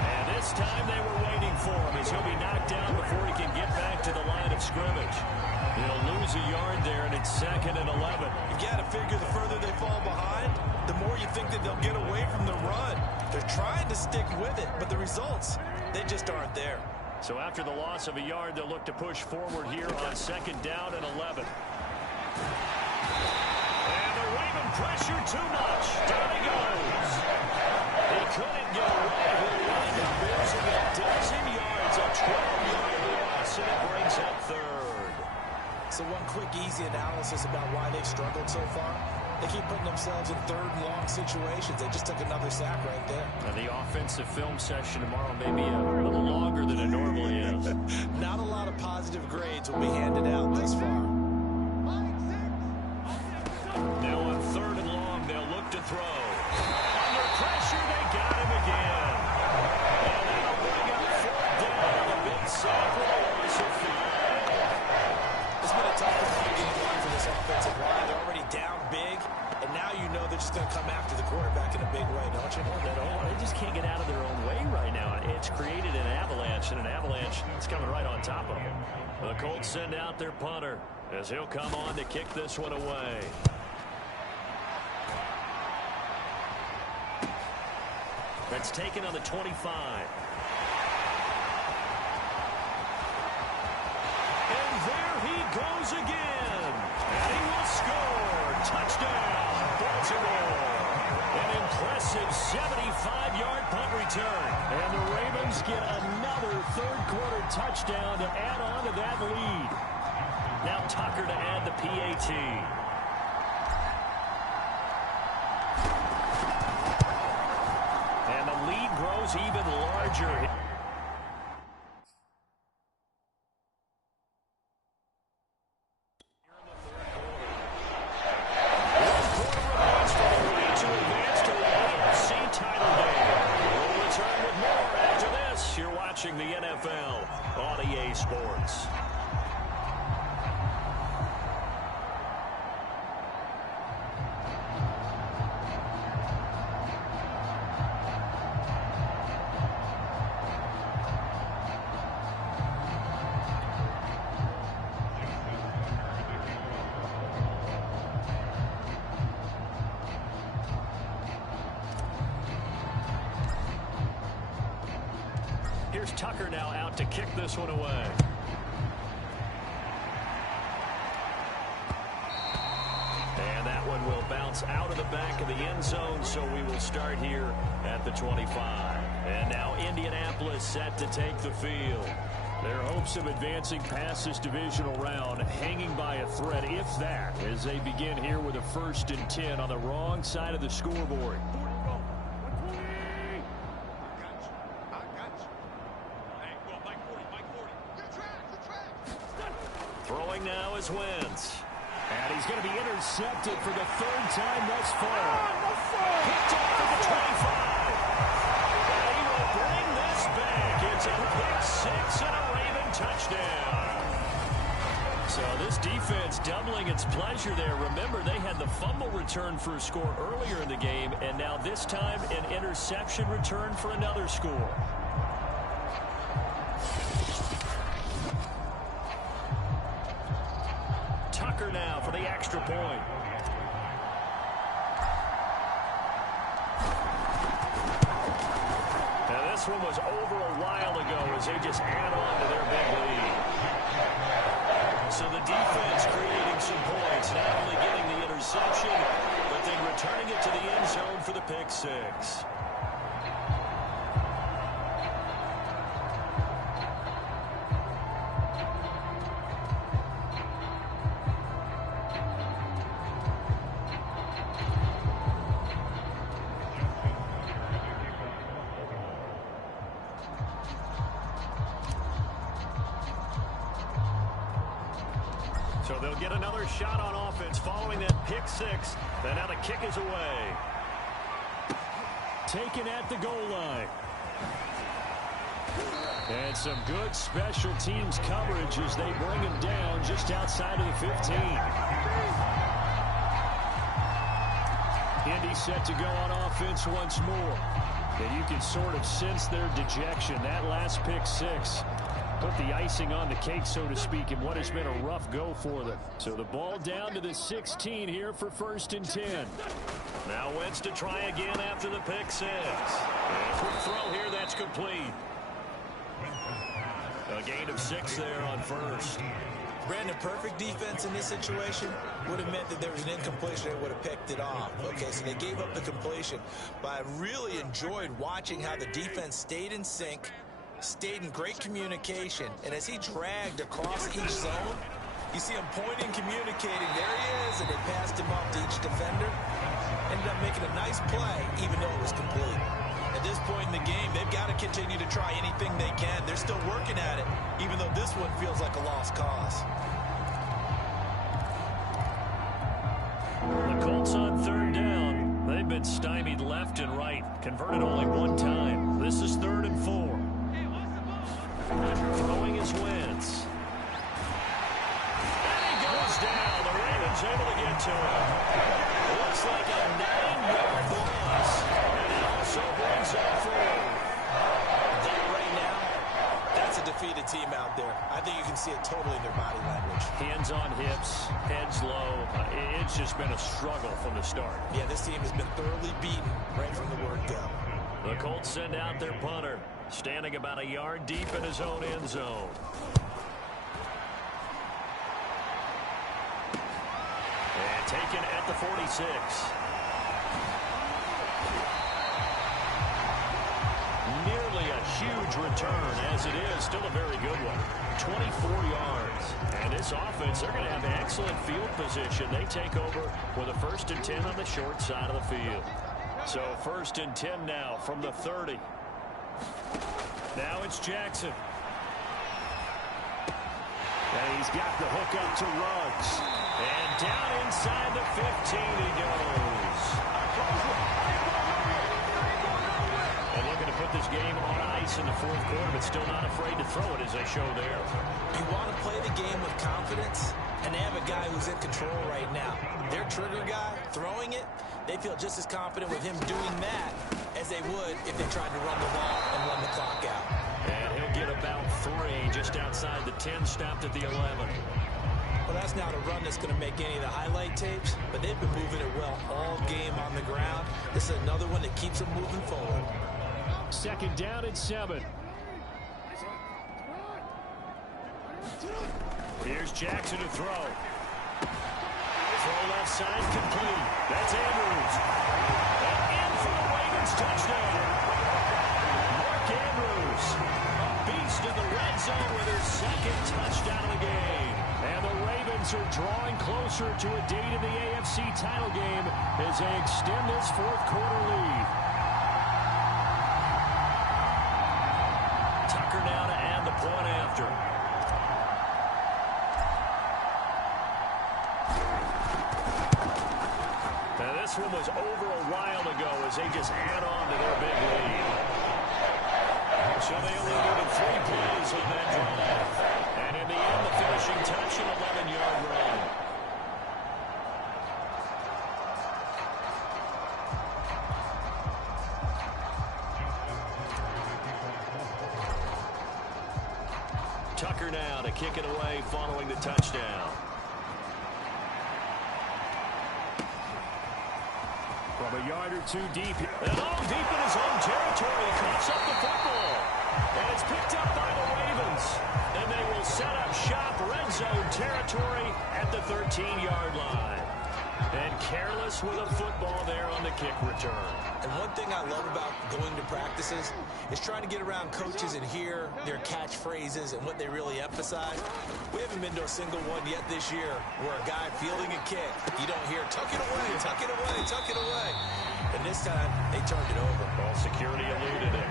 And this time they were waiting for him as he'll be knocked down before he can get back to the line of scrimmage. He'll lose a yard there, and it's 2nd and 11. You got to figure the further they fall behind, the more you think that they'll get away from the run. They're trying to stick with it, but the results, they just aren't there. So after the loss of a yard, they'll look to push forward here on 2nd down and 11. And the Raven pressure too much. Down he goes. He couldn't get away. He'll wind up losing a dozen yards, a 12-yard loss, and it brings up 3rd. So one quick, easy analysis about why they've struggled so far. They keep putting themselves in 3rd and long situations. They just took another sack right there. And the offensive film session tomorrow may be a little longer than it normally is. Not a lot of positive grades will be handed out thus far. Now on 3rd and long, they'll look to throw. Under pressure, they got him again. And that'll bring up 4th down. A big sack with a loss of 5. It's been a tough game for this offensive line. They're already down big, and now you know they're just going to come after the quarterback in a big way, don't you? They just can't get out of their own way right now. It's created an avalanche, and an avalanche is coming right on top of them. The Colts send out their punter as he'll come on to kick this one away. That's taken on the 25. And there he goes again. And he will score. Touchdown, Baltimore. An impressive 75-yard punt return. And the Ravens get another 3rd quarter touchdown to add on to that lead. Now Tucker to add the PAT. And the lead grows even larger. The NFL on EA Sports. Here's Tucker now out to kick this one away. And that one will bounce out of the back of the end zone, so we will start here at the 25. And now Indianapolis set to take the field. Their hopes of advancing past this divisional round hanging by a thread, if that, as they begin here with a 1st and 10 on the wrong side of the scoreboard. Throwing now is Wentz. And he's going to be intercepted for the 3rd time thus far. Picked off at the 25. And he will bring this back. It's a pick 6 and a Raven touchdown. So this defense doubling its pleasure there. Remember, they had the fumble return for a score earlier in the game, and now this time an interception return for another score. Tucker now for the extra point. Now this one was over a while ago as they just add on to their big lead. So the defense creating some points, not only getting the interception, but then returning it to the end zone for the pick 6. So they'll get another shot on offense following that pick 6. And now the kick is away. Taken at the goal line. And some good special teams coverage as they bring him down just outside of the 15. Indy set to go on offense once more. And you can sort of sense their dejection. That last pick 6 put the icing on the cake, so to speak, in what has been a rough go for them. So the ball down to the 16 here for 1st and 10. Now Wentz to try again after the pick 6. And quick throw here, that's complete. A gain of 6 there on 1st. Brandon, perfect defense in this situation would have meant that there was an incompletion. They would have picked it off. Okay, so they gave up the completion. But I really enjoyed watching how the defense stayed in sync, stayed in great communication, and as he dragged across each zone, you see him pointing, communicating. There he is, and they passed him up to each defender. Ended up making a nice play, even though it was complete. At this point in the game, they've got to continue to try anything they can. They're still working at it, even though this one feels like a lost cause. The Colts on 3rd down. They've been stymied left and right. Converted only one time. This is 3rd and 4. Throwing his Wentz. And he goes down. The Ravens able to get to him. Looks like a 9-yard loss. And it also brings up 4. That right now, that's a defeated team out there. I think you can see it totally in their body language. Hands on hips, heads low. It's just been a struggle from the start. Yeah, this team has been thoroughly beaten right from the word go. The Colts send out their punter, standing about a yard deep in his own end zone. And taken at the 46. Nearly a huge return, as it is still a very good one. 24 yards. And this offense, they're going to have excellent field position. They take over with a 1st and 10 on the short side of the field. So 1st and 10 now from the 30. Now it's Jackson. And he's got the hook up to Ruggs. And down inside the 15 he goes. And looking to put this game on ice in the 4th quarter, but still not afraid to throw it as they show there. You want to play the game with confidence, and they have a guy who's in control right now. Their trigger guy, throwing it, they feel just as confident with him doing that as they would if they tried to run the ball and run the clock out. And he'll get about 3 just outside the 10, stopped at the 11. Well, that's not a run that's going to make any of the highlight tapes, but they've been moving it well all game on the ground. This is another one that keeps them moving forward. 2nd down and 7. Here's Jackson to throw. Throw left side complete. That's Andrews. And in for the Ravens touchdown. Mark Andrews, a beast in the red zone with his second touchdown of the game. And the Ravens are drawing closer to a date in the AFC title game as they extend this fourth quarter lead. Tucker now to add the point after. Now this one was over a while ago as they just add on to their big lead. So they only needed 3 plays on that drive. And in the end, the finishing touch, an 11-yard run. Tucker now to kick it away following the touchdown. From a yard or two deep. And all deep in his own territory. He coughs up the football. And it's picked up by the Ravens. And they will set up shop red zone territory at the 13-yard line. And careless with a football there on the kick return. And one thing I love about going to practices is trying to get around coaches and hear their catchphrases and what they really emphasize. We haven't been to a single one yet this year where a guy fielding a kick, you don't hear, tuck it away, tuck it away, tuck it away. And this time, they turned it over. Ball security eluded it.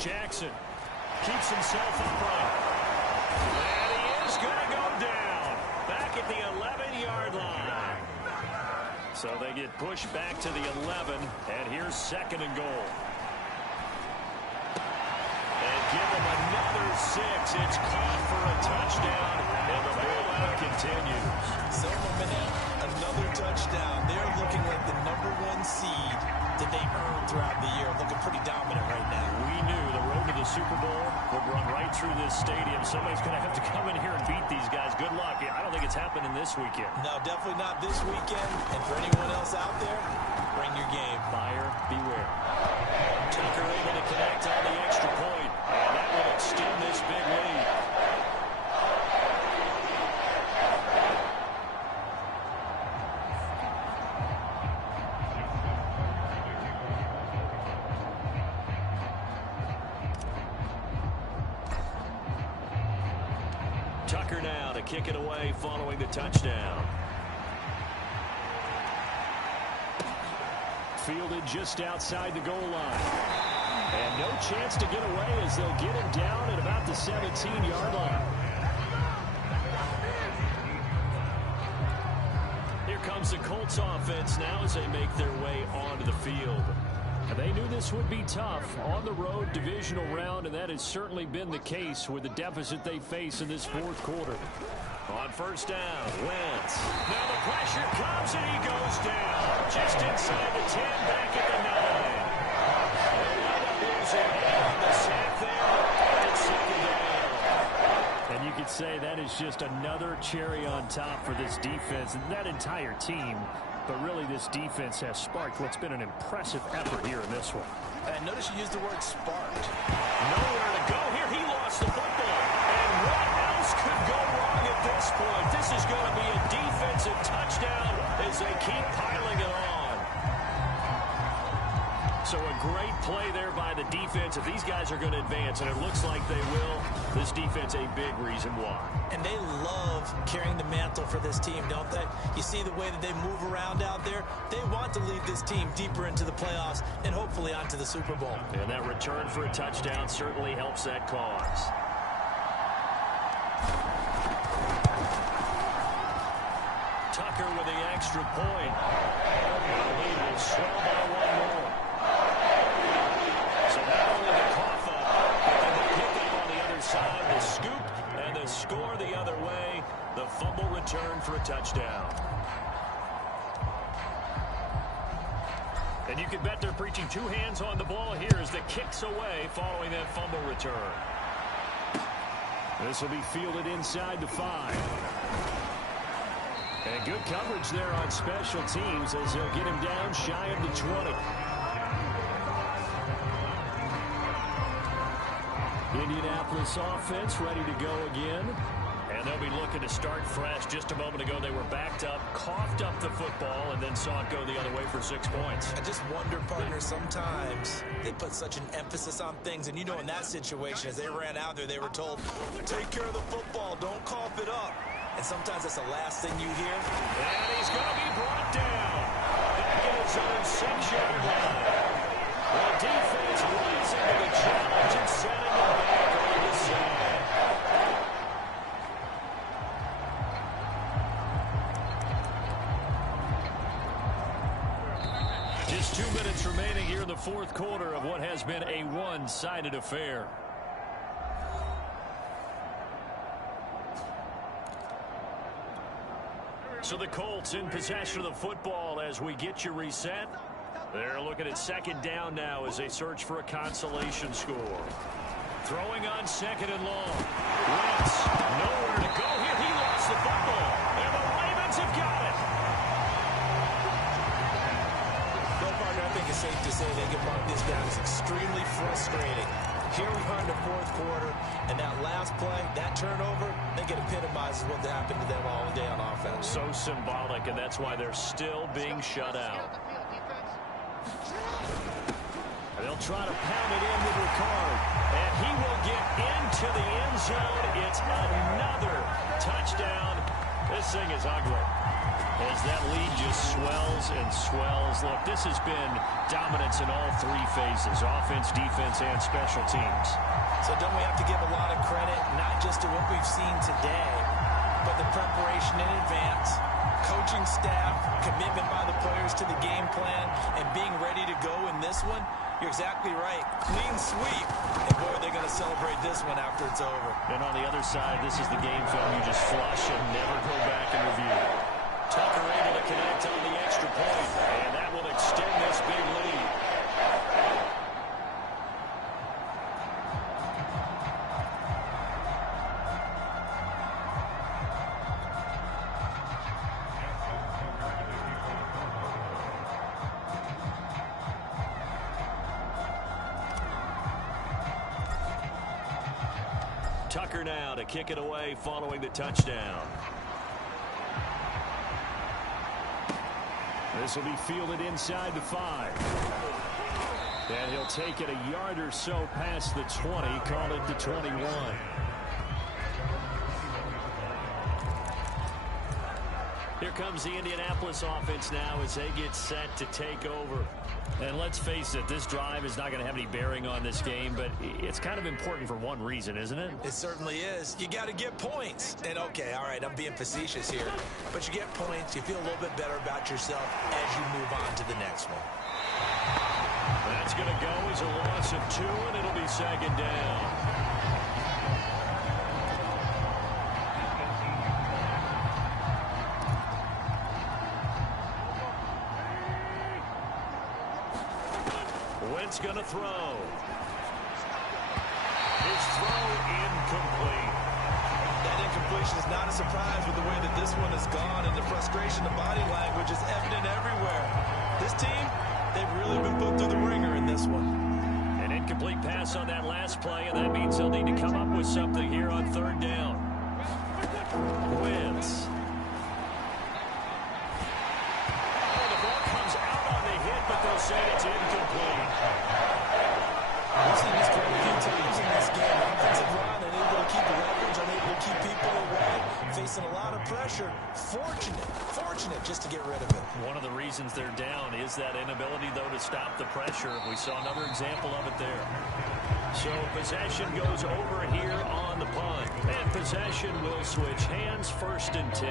Jackson keeps himself upright. And he is going to go down. Back at the 11-yard line. So they get pushed back to the 11. And here's 2nd and goal. And give them another 6. It's caught for a touchdown. And the rollout continues. Selma Manette, another touchdown. They're looking like the #1 seed that they earned throughout the year. Looking pretty dominant right now. We knew the road to the Super Bowl would run right through this stadium. Somebody's going to have to come in here and beat these guys. Good luck. I don't think it's happening this weekend. No, definitely not this weekend. And for anyone else out there, bring your game. Buyer beware. Tucker able to connect on the extra point. And that will extend this big lead. Tucker now to kick it away following the touchdown. Fielded just outside the goal line. And no chance to get away as they'll get him down at about the 17-yard line. Here comes the Colts offense now as they make their way onto the field. They knew this would be tough on the road divisional round, and that has certainly been the case with the deficit they face in this fourth quarter. On first down, Wentz. Now the pressure comes and he goes down. Just inside the 10, back at the 9. They wind up losing on the sack there, and it's 2nd down. And you could say that is just another cherry on top for this defense and that entire team. But really, this defense has sparked what's been an impressive effort here in this one. And notice you used the word sparked. Nowhere to go here. He lost the football. And what else could go wrong at this point? This is going to be a defensive touchdown as they keep piling it on. So a great play there by the defense. If these guys are going to advance, and it looks like they will, this defense a big reason why. And they love carrying the mantle for this team, don't they? You see the way that they move around out there? They want to lead this team deeper into the playoffs and hopefully onto the Super Bowl. And that return for a touchdown certainly helps that cause. Tucker with the extra point. The lead will swell by 1 more. So not only the cough up, but then the pickup on the other side, the scoop, and the score the other way. The fumble return for a touchdown. And you can bet they're preaching 2 hands on the ball here as the kick's away following that fumble return. This will be fielded inside the 5. And good coverage there on special teams as they'll get him down shy of the 20. Indianapolis offense ready to go again. And they'll be looking to start fresh. Just a moment ago, they were backed up, coughed up the football, and then saw it go the other way for 6 points. I just wonder, partner, sometimes they put such an emphasis on things. And, you know, in that situation, as they ran out there, they were told, take care of the football, don't cough it up. And sometimes that's the last thing you hear. And he's going to be brought down. Back in his own 6-yard line. The defense rising to the challenge and setting it back on the side. Just 2 minutes remaining here in the fourth quarter of what has been a one-sided affair. So the Colts in possession of the football as we get you reset. They're looking at second down now as they search for a consolation score. Throwing on second and long. Wentz, nowhere to go here. He lost the football. And the Ravens have got it. Well, partner, I think it's safe to say they can mark this down as extremely frustrating. Here we are in the fourth quarter, and that last play, that turnover, I think it epitomizes what happened to them all day on offense. So symbolic, and that's why they're still being shut out. And they'll try to pound it in with Ricard, and he will get into the end zone. It's another touchdown. This thing is ugly. As that lead just swells and swells. Look, this has been dominance in all 3 phases, offense, defense, and special teams. So don't we have to give a lot of credit, not just to what we've seen today, but the preparation in advance, coaching staff, commitment by the players to the game plan, and being ready to go in this one? You're exactly right. Clean sweep. And boy, they're going to celebrate this one after it's over. And on the other side, this is the game film you just flush and never go back and review. Tucker able to connect on the extra point, and that will extend this big lead. Tucker now to kick it away following the touchdown. This will be fielded inside the 5. And he'll take it a yard or so past the 20, call it the 21. Here comes the Indianapolis offense now as they get set to take over. And let's face it, this drive is not going to have any bearing on this game, but it's kind of important for one reason, isn't it? It certainly is. You got to get points. And okay, all right, I'm being facetious here, but you get points, you feel a little bit better about yourself as you move on to the next one. That's going to go as a loss of 2, and it'll be second down. Wentz going to throw. His throw incomplete. That incompletion is not a surprise with the way that this one has gone, and the frustration, the body language is evident everywhere. This team, they've really been put through the ringer in this one. An incomplete pass on that last play, and that means they'll need to come up with something here on third down. Wentz. Oh, the ball comes out on the hit, but they'll say it's incomplete. We've seen this play a few times in this game. Offensive line unable to keep leverage, unable to keep people away, facing a lot of pressure. Fortunate just to get rid of it. One of the reasons they're down is that inability, though, to stop the pressure. We saw another example of it there. So possession goes over here on the punt. And possession will switch hands, 1st and 10.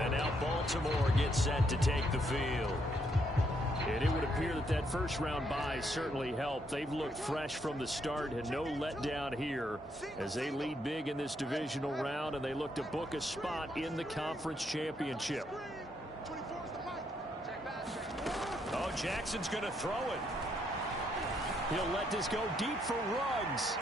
And now Baltimore gets set to take the field. And it would appear that that first-round bye certainly helped. They've looked fresh from the start and no letdown here as they lead big in this divisional round, and they look to book a spot in the conference championship. Oh, Jackson's going to throw it. He'll let this go deep for Ruggs.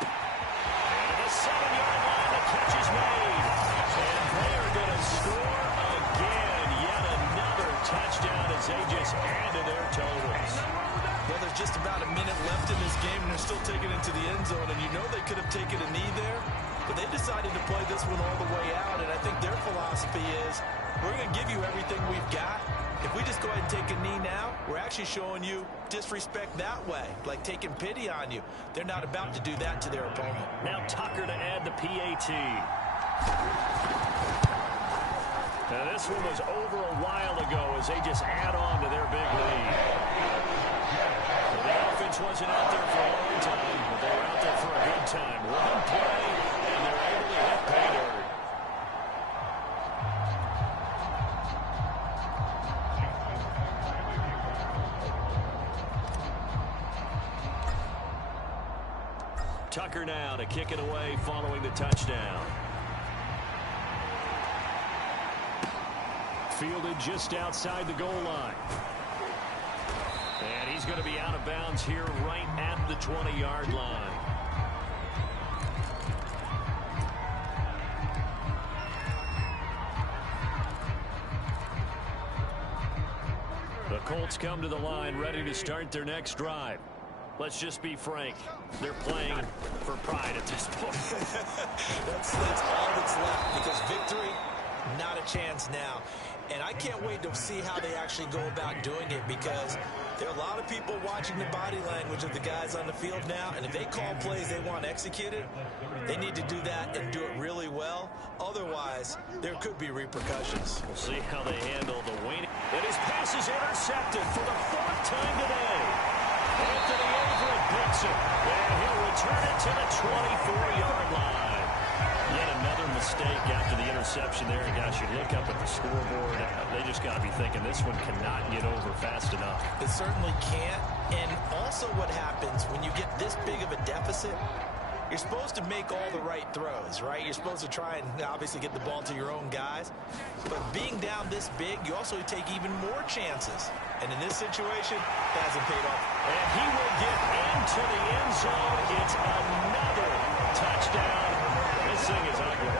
And this 7-yard line. The catch is made. And they are going to score again. Yet another touchdown as they just add to their totals. Well, there's just about a minute left in this game, and they're still taking it to the end zone. And you know they could have taken a knee there, but they decided to play this one all the way out. And I think their philosophy is, we're going to give you everything we've got. If we just go ahead and take a knee now, we're actually showing you disrespect that way, like taking pity on you. They're not about to do that to their opponent. Now Tucker to add the PAT. Now this one was over a while ago as they just add on to their big lead. The offense wasn't out there for a long time, but they were out there for a good time. One play, and they're able to hit pay dirt. Tucker now to kick it away following the touchdown. Fielded just outside the goal line. And he's going to be out of bounds here right at the 20-yard line. The Colts come to the line ready to start their next drive. Let's just be frank. They're playing for pride at this point. That's all that's left, because victory, not a chance now. And I can't wait to see how they actually go about doing it, because there are a lot of people watching the body language of the guys on the field now, and if they call plays they want executed, they need to do that and do it really well. Otherwise, there could be repercussions. We'll see how they handle the waiting. And his pass is intercepted for the 4th time today. Anthony Everett picks it, and he'll return it to the 24-yard line. Yet another mistake after the interception there. Guys, you look up at the scoreboard. They just got to be thinking this one cannot get over fast enough. It certainly can't. And also what happens when you get this big of a deficit, you're supposed to make all the right throws, right? You're supposed to try and obviously get the ball to your own guys. But being down this big, you also take even more chances. And in this situation, that hasn't paid off. And he will get into the end zone. It's another touchdown. This thing is ugly.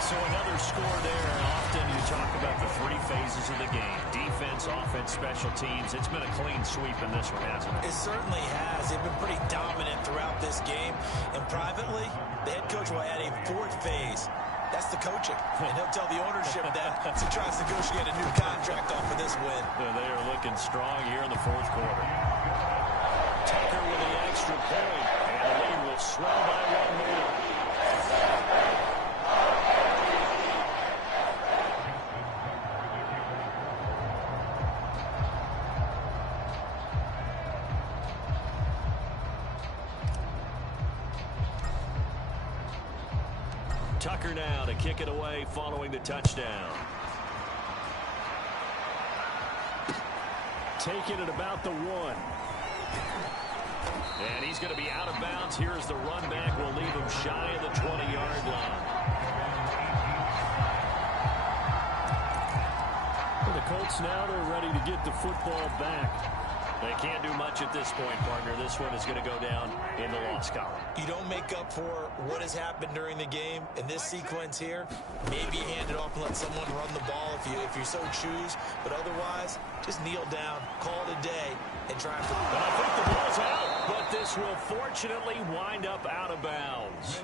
So another score there. And often you talk about the 3 phases of the game. Defense, offense, special teams. It's been a clean sweep in this one, hasn't it? It certainly has. They've been pretty dominant throughout this game. And privately, the head coach will add a 4th phase. That's the coaching. And he'll tell the ownership that as he tries to negotiate a new contract off of this win. They are looking strong here in the 4th quarter. Tucker with the extra point. And the lead will swell by 1 more. Tucker now to kick it away following the touchdown. Taking it about the 1. And he's going to be out of bounds. Here's the run back. Will leave him shy of the 20-yard line. For the Colts now, they're ready to get the football back. They can't do much at this point, partner. This one is going to go down in the loss column. You don't make up for what has happened during the game in this sequence here. Maybe hand it off and let someone run the ball if you so choose. But otherwise, just kneel down, call it a day, and try to... And I think the ball's out, but this will fortunately wind up out of bounds.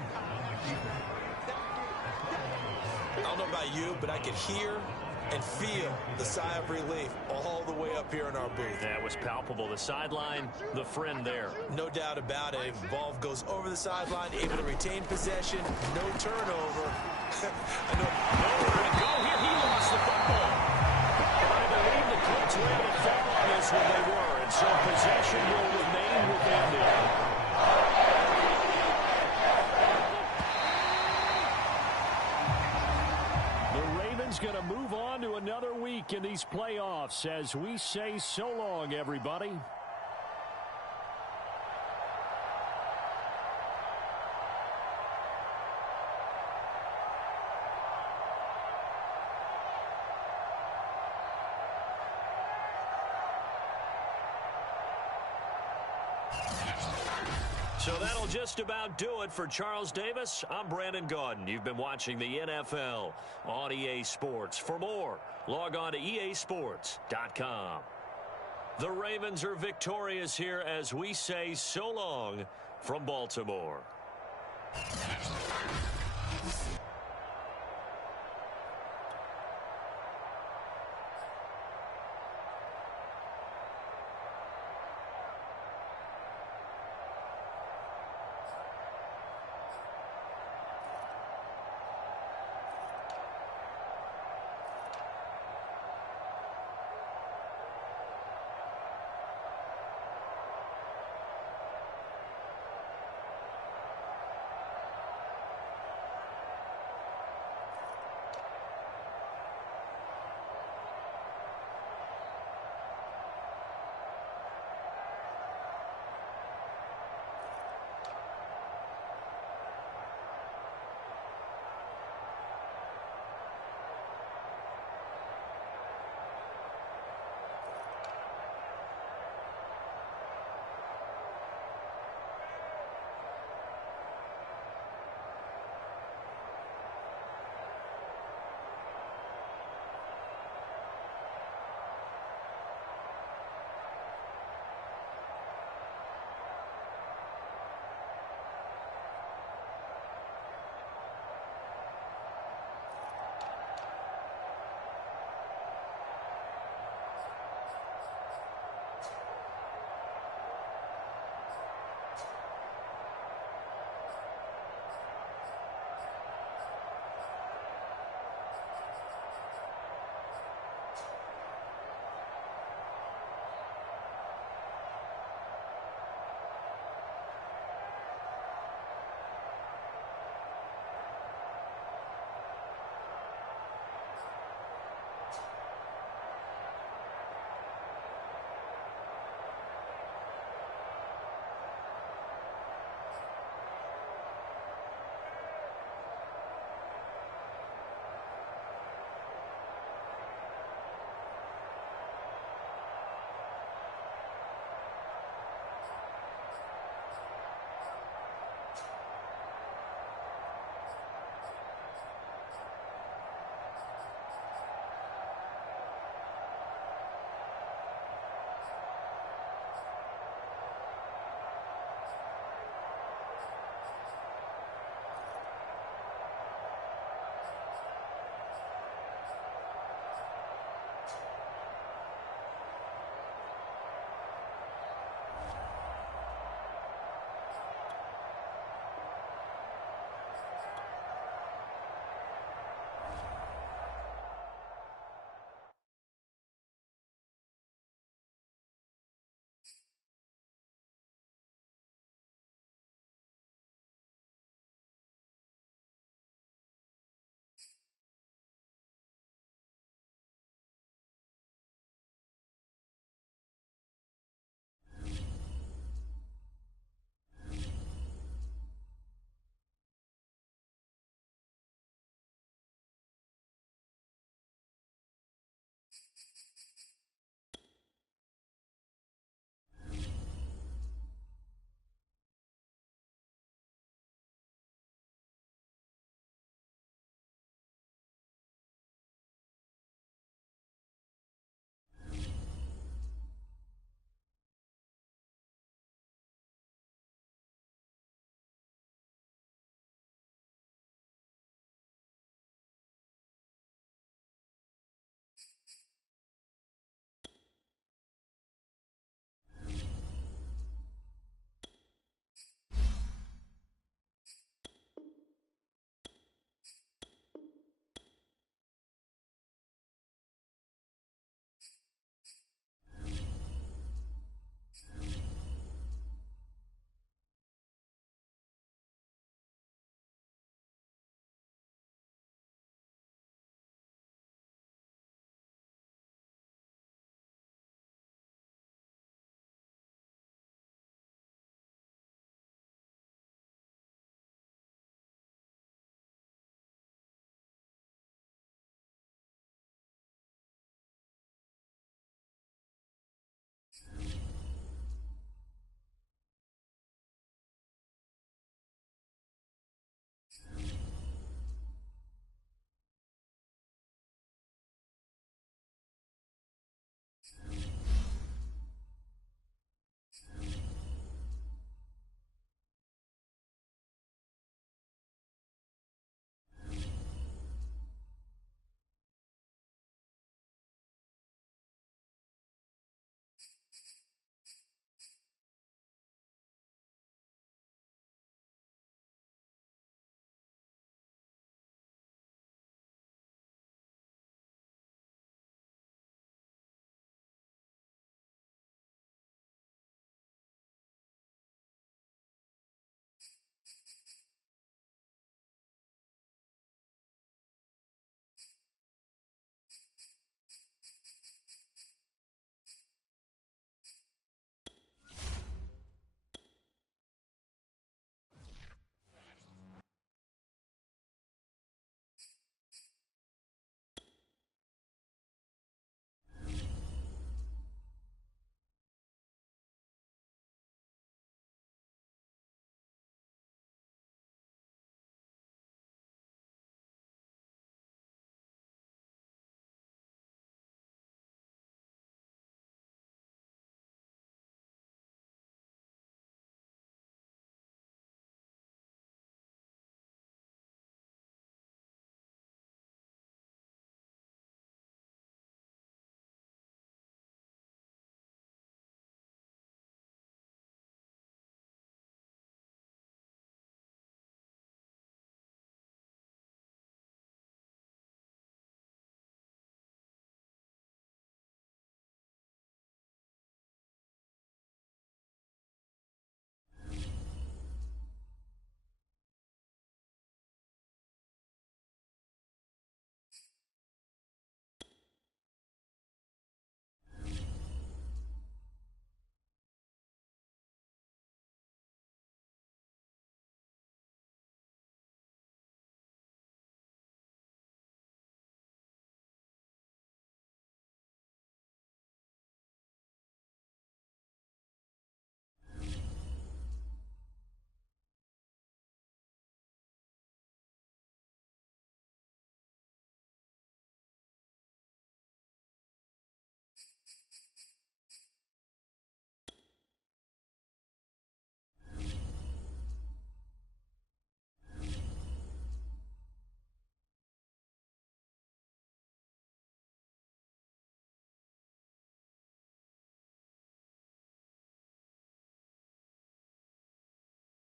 I don't know about you, but I could hear and feel the sigh of relief all the way up here in our booth. That was palpable. The sideline, the friend there. No doubt about it. If the ball goes over the sideline, able to retain possession, no turnover. I know nowhere to go here. He lost the football. And I believe the Colts were able to fall on this when they were. And so possession will remain with Indy. Going to move on to another week in these playoffs as we say so long, everybody. So that'll just about do it for Charles Davis. I'm Brandon Gaudin. You've been watching the NFL on EA Sports. For more, log on to easports.com. The Ravens are victorious here as we say so long from Baltimore.